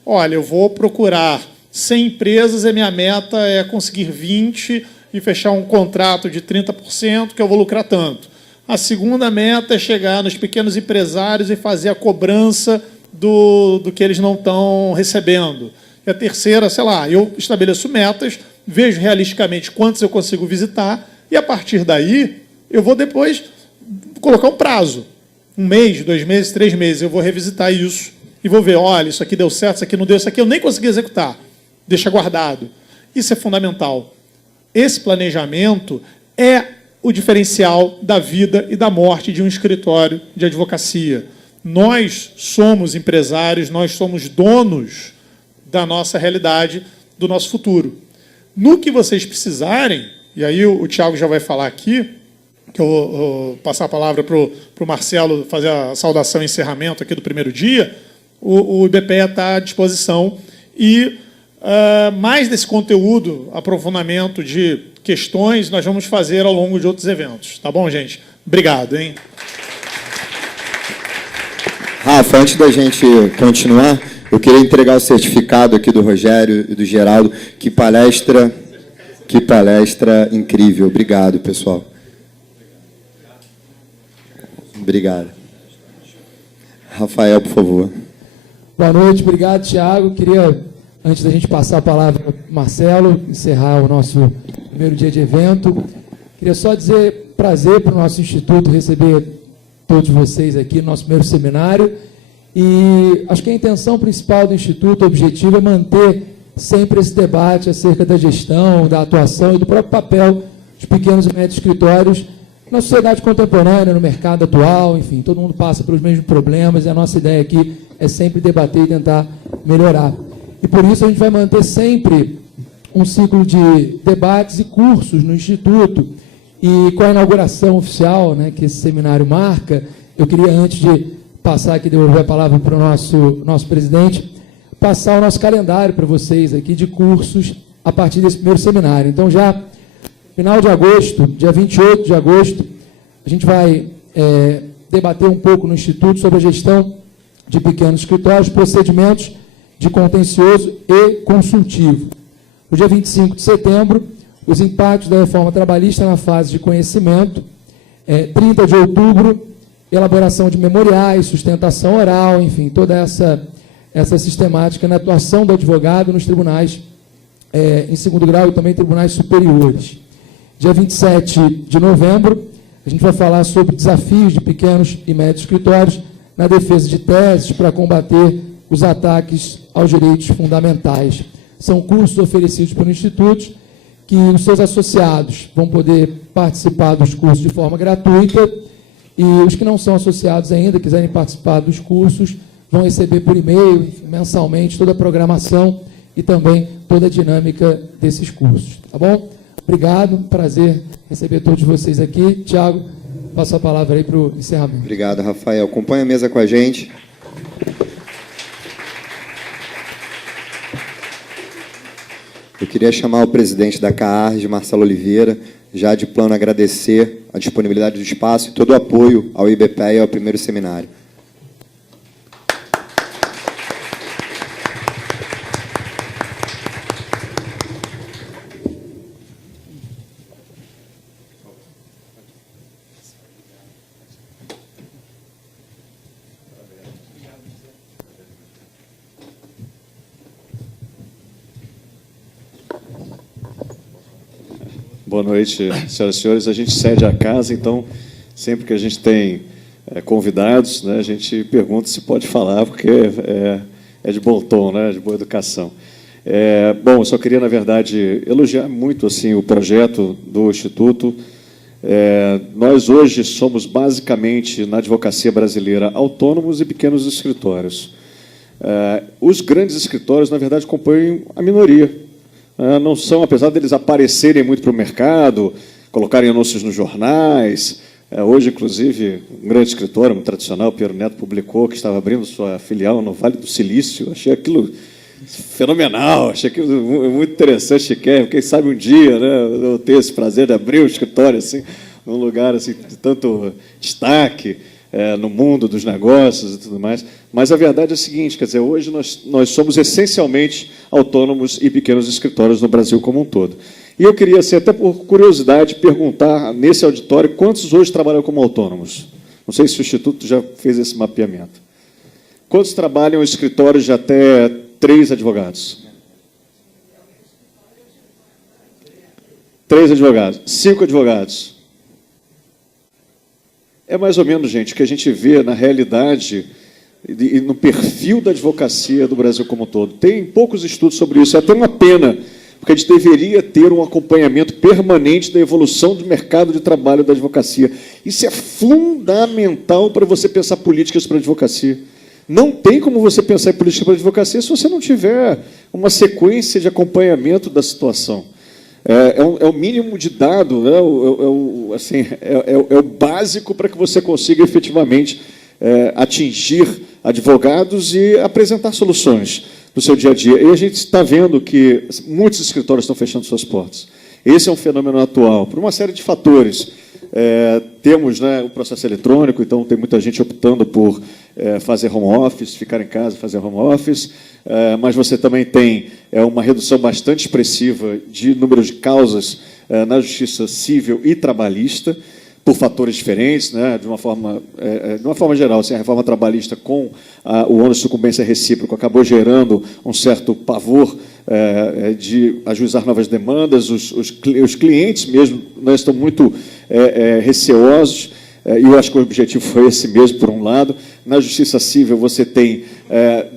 Olha, eu vou procurar 100 empresas, a minha meta é conseguir 20 e fechar um contrato de 30%, que eu vou lucrar tanto. A segunda meta é chegar nos pequenos empresários e fazer a cobrança do que eles não estão recebendo. E a terceira, sei lá, eu estabeleço metas, vejo realisticamente quantos eu consigo visitar, e a partir daí eu vou depois colocar um prazo. 1 mês, 2 meses, 3 meses, eu vou revisitar isso e vou ver, olha, isso aqui deu certo, isso aqui não deu, isso aqui eu nem consegui executar. Deixa guardado. Isso é fundamental. Esse planejamento é o diferencial da vida e da morte de um escritório de advocacia. Nós somos empresários, nós somos donos da nossa realidade, do nosso futuro. No que vocês precisarem, e aí o Tiago já vai falar aqui, que eu vou passar a palavra para o Marcelo fazer a saudação e encerramento aqui do primeiro dia, o IBPE está à disposição e... mais desse conteúdo, aprofundamento de questões, nós vamos fazer ao longo de outros eventos. Tá bom, gente? Obrigado, hein? Rafa, antes da gente continuar, eu queria entregar o certificado aqui do Rogério e do Geraldo. Que palestra incrível. Obrigado, pessoal. Obrigado. Rafael, por favor. Boa noite, obrigado, Tiago. Queria... Antes da gente passar a palavra para o Marcelo, encerrar o nosso primeiro dia de evento, queria só dizer prazer para o nosso Instituto receber todos vocês aqui no nosso primeiro seminário. E acho que a intenção principal do Instituto, o objetivo, é manter sempre esse debate acerca da gestão, da atuação e do próprio papel dos pequenos e médios escritórios na sociedade contemporânea, no mercado atual, enfim, todo mundo passa pelos mesmos problemas e a nossa ideia aqui é sempre debater e tentar melhorar. E por isso a gente vai manter sempre um ciclo de debates e cursos no Instituto. E com a inauguração oficial, né, que esse seminário marca, eu queria, antes de passar aqui, devolver a palavra para o nosso presidente, passar o nosso calendário para vocês aqui de cursos a partir desse primeiro seminário. Então, já final de agosto, dia 28 de agosto, a gente vai debater um pouco no Instituto sobre a gestão de pequenos escritórios, procedimentos de contencioso e consultivo. No dia 25 de setembro, os impactos da reforma trabalhista na fase de conhecimento. 30 de outubro, elaboração de memoriais, sustentação oral, enfim, toda essa sistemática na atuação do advogado nos tribunais em segundo grau e também tribunais superiores. Dia 27 de novembro, a gente vai falar sobre desafios de pequenos e médios escritórios na defesa de teses para combater os ataques aos direitos fundamentais. São cursos oferecidos pelo Instituto que os seus associados vão poder participar dos cursos de forma gratuita e os que não são associados ainda, quiserem participar dos cursos, vão receber por e-mail, mensalmente, toda a programação e também toda a dinâmica desses cursos. Tá bom? Obrigado, prazer receber todos vocês aqui. Tiago, passo a palavra aí para o encerramento. Obrigado, Rafael. Acompanha a mesa com a gente. Eu queria chamar o presidente da CAARJ, Marcelo Oliveira, já de plano agradecer a disponibilidade do espaço e todo o apoio ao IBPE e ao primeiro seminário. Boa noite, senhoras e senhores. A gente cede a casa, então, sempre que a gente tem convidados, né, a gente pergunta se pode falar, porque é de bom tom, né, de boa educação. Bom, eu só queria, na verdade, elogiar muito assim, o projeto do Instituto. Nós, hoje, somos, basicamente, na advocacia brasileira, autônomos e pequenos escritórios. Os grandes escritórios, na verdade, compõem a minoria. Não são, apesar deles aparecerem muito para o mercado, colocarem anúncios nos jornais. Hoje, inclusive, um grande escritório, um tradicional, Piero Neto, publicou que estava abrindo sua filial no Vale do Silício. Achei aquilo fenomenal, achei aquilo muito interessante. Quem sabe um dia, né, eu ter esse prazer de abrir um escritório assim, num lugar assim, de tanto destaque no mundo dos negócios e tudo mais. Mas a verdade é a seguinte, quer dizer, hoje nós somos essencialmente autônomos e pequenos escritórios no Brasil como um todo. E eu queria, assim, até por curiosidade, perguntar nesse auditório quantos hoje trabalham como autônomos. Não sei se o Instituto já fez esse mapeamento. Quantos trabalham em escritórios de até 3 advogados? 3 advogados. 5 advogados. É mais ou menos, gente, o que a gente vê na realidade e no perfil da advocacia do Brasil como um todo. Tem poucos estudos sobre isso, é até uma pena, porque a gente deveria ter um acompanhamento permanente da evolução do mercado de trabalho da advocacia. Isso é fundamental para você pensar políticas para a advocacia. Não tem como você pensar em política para a advocacia se você não tiver uma sequência de acompanhamento da situação. É o mínimo de dado, né? É o básico para que você consiga efetivamente atingir advogados e apresentar soluções no seu dia a dia. E a gente está vendo que muitos escritórios estão fechando suas portas. Esse é um fenômeno atual, por uma série de fatores. Temos, né, o processo eletrônico, então tem muita gente optando por fazer home office, ficar em casa, fazer home office, mas você também tem uma redução bastante expressiva de número de causas na justiça civil e trabalhista, por fatores diferentes, né, de uma forma geral, assim, a reforma trabalhista com o ônus de sucumbência recíproco acabou gerando um certo pavor de ajuizar novas demandas, os clientes mesmo, né, estão muito receosos, e eu acho que o objetivo foi esse mesmo, por um lado. Na justiça civil, você tem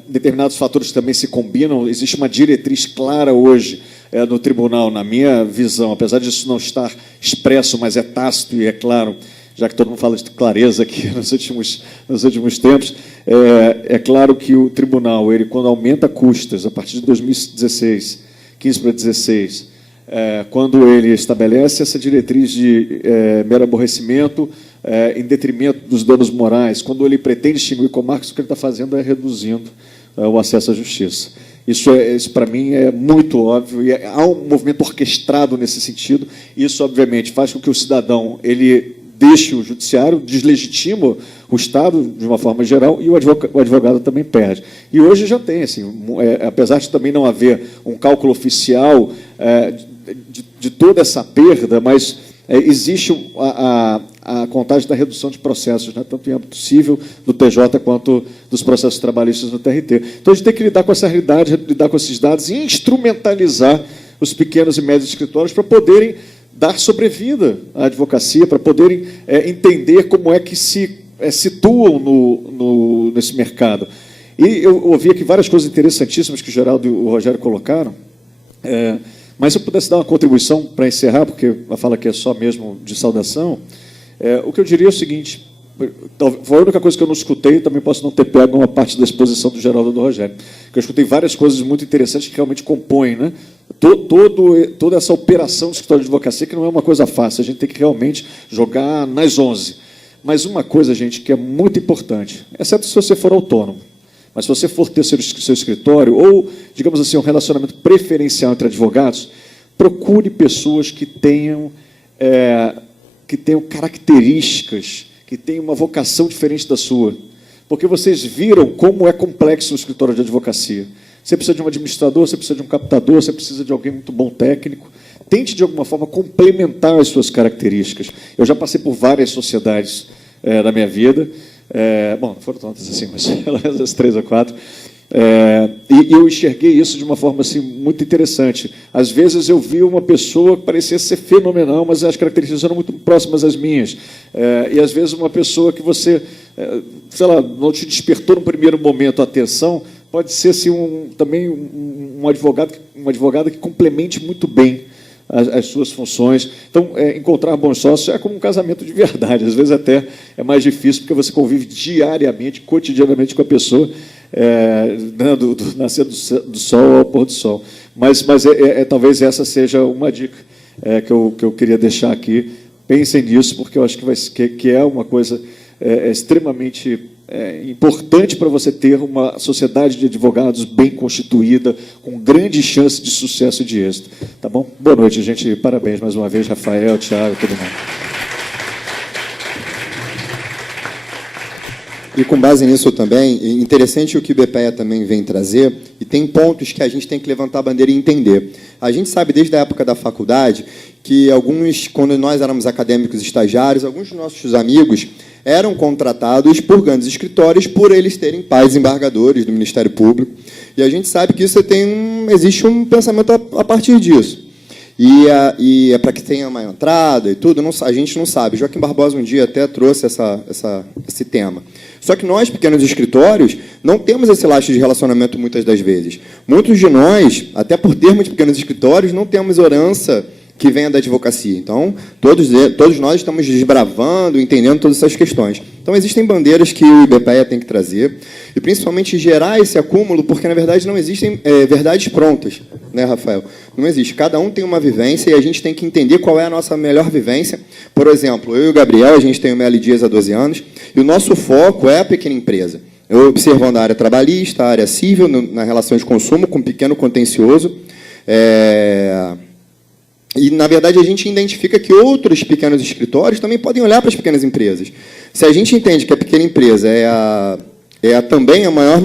determinados fatores que também se combinam, existe uma diretriz clara hoje no tribunal, na minha visão, apesar disso não estar expresso, mas é tácito e é claro, já que todo mundo fala de clareza aqui nos últimos tempos, é claro que o tribunal, ele, quando aumenta custas, a partir de 2016, 15 para 16, quando ele estabelece essa diretriz de mero aborrecimento em detrimento dos danos morais, quando ele pretende extinguir comarcas, o que ele está fazendo é reduzindo o acesso à justiça. Isso para mim, é muito óbvio, e há um movimento orquestrado nesse sentido. Isso, obviamente, faz com que o cidadão ele deixe o judiciário, deslegitima o Estado, de uma forma geral, e o advogado também perde. E hoje já tem, assim, apesar de também não haver um cálculo oficial de toda essa perda, mas existe a contagem da redução de processos, né, tanto em âmbito civil, do TJ, quanto dos processos trabalhistas no TRT. Então, a gente tem que lidar com essa realidade, lidar com esses dados e instrumentalizar os pequenos e médios escritórios para poderem dar sobrevida à advocacia, para poderem entender como é que se situam nesse mercado. E eu ouvi aqui várias coisas interessantíssimas que o Geraldo e o Rogério colocaram. Mas se eu pudesse dar uma contribuição para encerrar, porque a fala aqui é só mesmo de saudação, o que eu diria é o seguinte, foi a única coisa que eu não escutei, também posso não ter pego uma parte da exposição do Geraldo e do Rogério, que eu escutei várias coisas muito interessantes que realmente compõem, né, toda essa operação do escritório de advocacia, que não é uma coisa fácil, a gente tem que realmente jogar nas 11. Mas uma coisa, gente, que é muito importante, exceto se você for autônomo, mas se você for ter seu escritório, ou, digamos assim, um relacionamento preferencial entre advogados, procure pessoas que tenham características, que tenham uma vocação diferente da sua. Porque vocês viram como é complexo o escritório de advocacia. Você precisa de um administrador, você precisa de um captador, você precisa de alguém muito bom técnico. Tente, de alguma forma, complementar as suas características. Eu já passei por várias sociedades na minha vida. Bom, não foram tantas assim, mas pelo menos as 3 ou 4. E eu enxerguei isso de uma forma assim, muito interessante. Às vezes eu vi uma pessoa que parecia ser fenomenal, mas as características eram muito próximas às minhas. E às vezes uma pessoa que você, sei lá, não te despertou no primeiro momento a atenção, pode ser assim, também um advogado que complemente muito bem as suas funções. Então, encontrar bons sócios é como um casamento de verdade. Às vezes até é mais difícil, porque você convive diariamente, cotidianamente com a pessoa, do nascer do sol ao pôr do sol. Mas talvez essa seja uma dica que eu queria deixar aqui. Pensem nisso, porque eu acho que é uma coisa extremamente importante para você ter uma sociedade de advogados bem constituída, com grande chance de sucesso e de êxito. Tá bom? Boa noite, gente. Parabéns mais uma vez, Rafael, Thiago, todo mundo. E com base nisso também, interessante o que o IBPEA também vem trazer, e tem pontos que a gente tem que levantar a bandeira e entender. A gente sabe desde a época da faculdade que quando nós éramos acadêmicos estagiários, alguns dos nossos amigos eram contratados por grandes escritórios por eles terem pais embargadores do Ministério Público. E a gente sabe que isso existe um pensamento a partir disso. E é para que tenha uma entrada e tudo, a gente não sabe. Joaquim Barbosa um dia até trouxe esse tema. Só que nós, pequenos escritórios, não temos esse laço de relacionamento muitas das vezes. Muitos de nós, até por termos pequenos escritórios, não temos herança que venha da advocacia. Então, todos nós estamos desbravando, entendendo todas essas questões. Então, existem bandeiras que o IBPEA tem que trazer, e principalmente gerar esse acúmulo, porque, na verdade, não existem verdades prontas, né, Rafael? Não existe. Cada um tem uma vivência, e a gente tem que entender qual é a nossa melhor vivência. Por exemplo, eu e o Gabriel, a gente tem o Meli Dias há 12 anos, e o nosso foco é a pequena empresa. Eu observando a área trabalhista, a área civil, na relação de consumo, com pequeno contencioso, e, na verdade, a gente identifica que outros pequenos escritórios também podem olhar para as pequenas empresas. Se a gente entende que a pequena empresa também a maior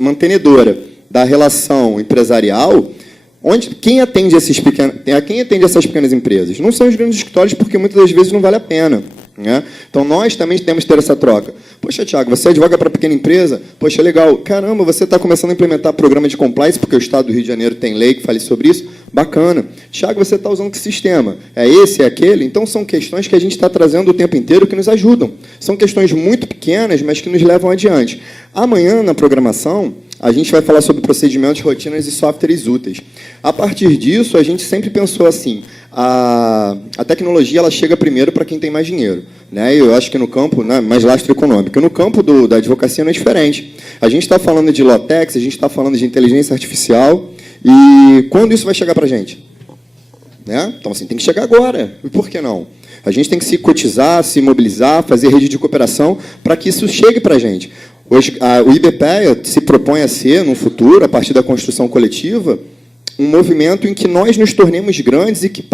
mantenedora da relação empresarial, quem atende essas pequenas empresas? Não são os grandes escritórios, porque muitas das vezes não vale a pena. Né? Então, nós também temos que ter essa troca. Poxa, Thiago, você advoga para pequena empresa? Poxa, legal. Caramba, você está começando a implementar programa de compliance, porque o Estado do Rio de Janeiro tem lei que fale sobre isso. Bacana. Thiago, você está usando que sistema? É esse, é aquele? Então, são questões que a gente está trazendo o tempo inteiro que nos ajudam. São questões muito pequenas, mas que nos levam adiante. Amanhã, na programação, a gente vai falar sobre procedimentos, rotinas e softwares úteis. A partir disso, a gente sempre pensou assim, a tecnologia ela chega primeiro para quem tem mais dinheiro. Né? Eu acho que no campo, né, mais lastro econômico, no campo da advocacia não é diferente. A gente está falando de Lotex, a gente está falando de inteligência artificial, e quando isso vai chegar para a gente? Né? Então, assim, tem que chegar agora. E por que não? A gente tem que se cotizar, se mobilizar, fazer rede de cooperação para que isso chegue para a gente. Hoje, o IBPEA se propõe a ser, no futuro, a partir da construção coletiva, um movimento em que nós nos tornemos grandes e que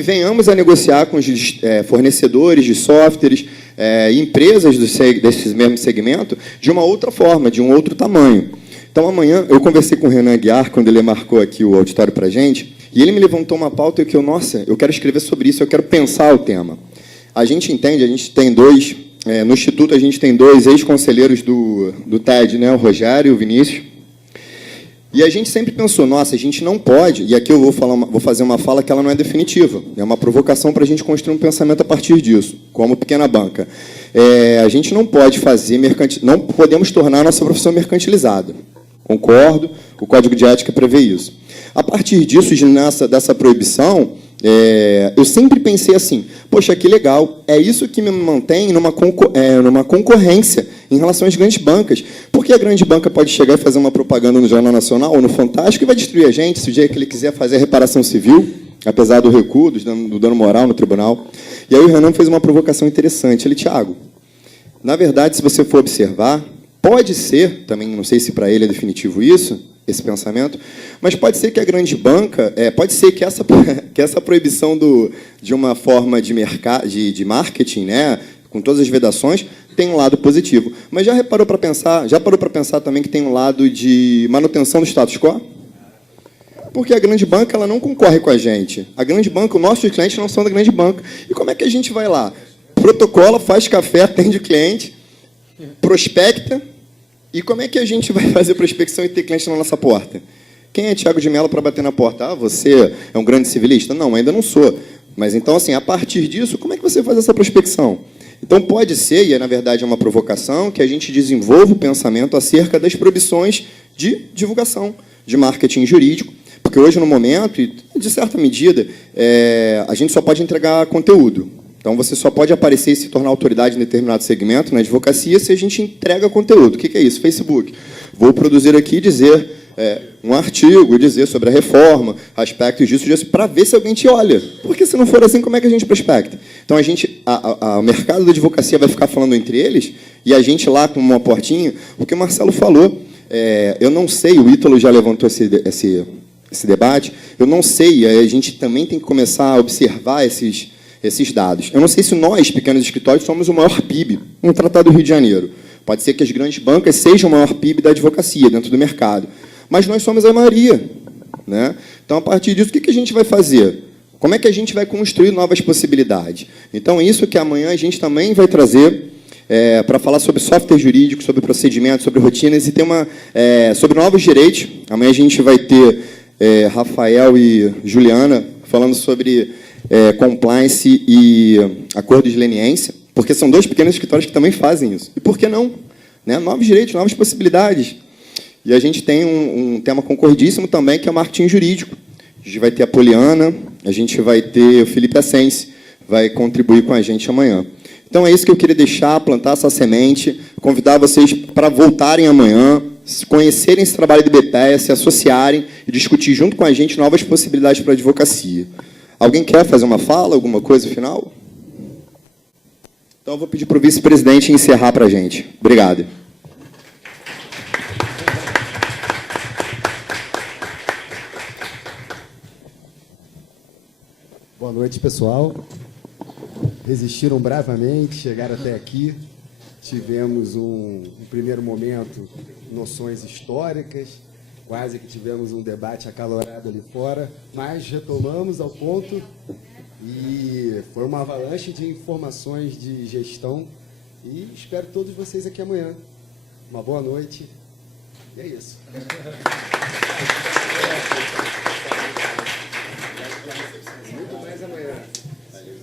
venhamos a negociar com os fornecedores de softwares, empresas desse mesmo segmento, de uma outra forma, de um outro tamanho. Então, amanhã, eu conversei com o Renan Guiar, quando ele marcou aqui o auditório para a gente, e ele me levantou uma pauta que eu quero escrever sobre isso, eu quero pensar o tema. A gente entende, a gente tem no Instituto, a gente tem 2 ex-conselheiros do TED, né, o Rogério e o Vinícius, e a gente sempre pensou, nossa, a gente não pode, e aqui eu vou fazer uma fala que ela não é definitiva, é uma provocação para a gente construir um pensamento a partir disso, como pequena banca. A gente não pode não podemos tornar a nossa profissão mercantilizada. Concordo, o Código de Ética prevê isso. A partir disso, dessa proibição, eu sempre pensei assim, poxa, que legal, é isso que me mantém numa concorrência em relação às grandes bancas. Porque a grande banca pode chegar e fazer uma propaganda no Jornal Nacional ou no Fantástico e vai destruir a gente se o dia que ele quiser fazer a reparação civil, apesar do recuo, do dano moral no tribunal. E aí o Renan fez uma provocação interessante. Ele, Tiago, na verdade, se você for observar, pode ser, também não sei se para ele é definitivo isso, esse pensamento, mas pode ser que a grande banca, pode ser que essa proibição de uma forma de marketing, né, com todas as vedações, tem um lado positivo. Mas já parou para pensar também que tem um lado de manutenção do status quo? Porque a grande banca ela não concorre com a gente. A grande banca, os nossos clientes não são da grande banca. E como é que a gente vai lá? Protocola, faz café, atende o cliente, prospecta. E como é que a gente vai fazer prospecção e ter cliente na nossa porta? Quem é Tiago de Mello para bater na porta? Ah, você é um grande civilista? Não, ainda não sou. Mas então, assim, a partir disso, como é que você faz essa prospecção? Então, pode ser, e na verdade é uma provocação, que a gente desenvolva o pensamento acerca das proibições de divulgação, de marketing jurídico, porque hoje, no momento, e de certa medida, a gente só pode entregar conteúdo. Então, você só pode aparecer e se tornar autoridade em determinado segmento na advocacia se a gente entrega conteúdo. O que é isso? Facebook. Vou produzir aqui e dizer um artigo, dizer sobre a reforma, aspectos disso, para ver se alguém te olha. Porque, se não for assim, como é que a gente prospecta? Então, o mercado da advocacia vai ficar falando entre eles e a gente lá com uma portinha. O que o Marcelo falou, eu não sei, o Ítalo já levantou esse debate, eu não sei, a gente também tem que começar a observar esses dados. Eu não sei se nós, pequenos escritórios, somos o maior PIB no Tratado do Rio de Janeiro. Pode ser que as grandes bancas sejam o maior PIB da advocacia dentro do mercado, mas nós somos a maioria, né? Então, a partir disso, o que a gente vai fazer? Como é que a gente vai construir novas possibilidades? Então, isso que amanhã a gente também vai trazer para falar sobre software jurídico, sobre procedimentos, sobre rotinas e sobre novos direitos. Amanhã a gente vai ter Rafael e Juliana falando sobre compliance e acordo de leniência, porque são dois pequenos escritórios que também fazem isso. E por que não? Né? Novos direitos, novas possibilidades. E a gente tem um tema concorridíssimo também, que é o marketing jurídico. A gente vai ter a Poliana, a gente vai ter o Felipe Assense, vai contribuir com a gente amanhã. Então, é isso que eu queria deixar, plantar essa semente, convidar vocês para voltarem amanhã, conhecerem esse trabalho do BPEA, se associarem e discutir junto com a gente novas possibilidades para a advocacia. Alguém quer fazer uma fala, alguma coisa final? Então, eu vou pedir para o vice-presidente encerrar para a gente. Obrigado. Boa noite, pessoal. Resistiram bravamente, chegaram até aqui. Tivemos um primeiro momento, noções históricas, quase que tivemos um debate acalorado ali fora, mas retomamos ao ponto e foi uma avalanche de informações de gestão e espero todos vocês aqui amanhã. Uma boa noite e é isso. Muito mais amanhã. Valeu.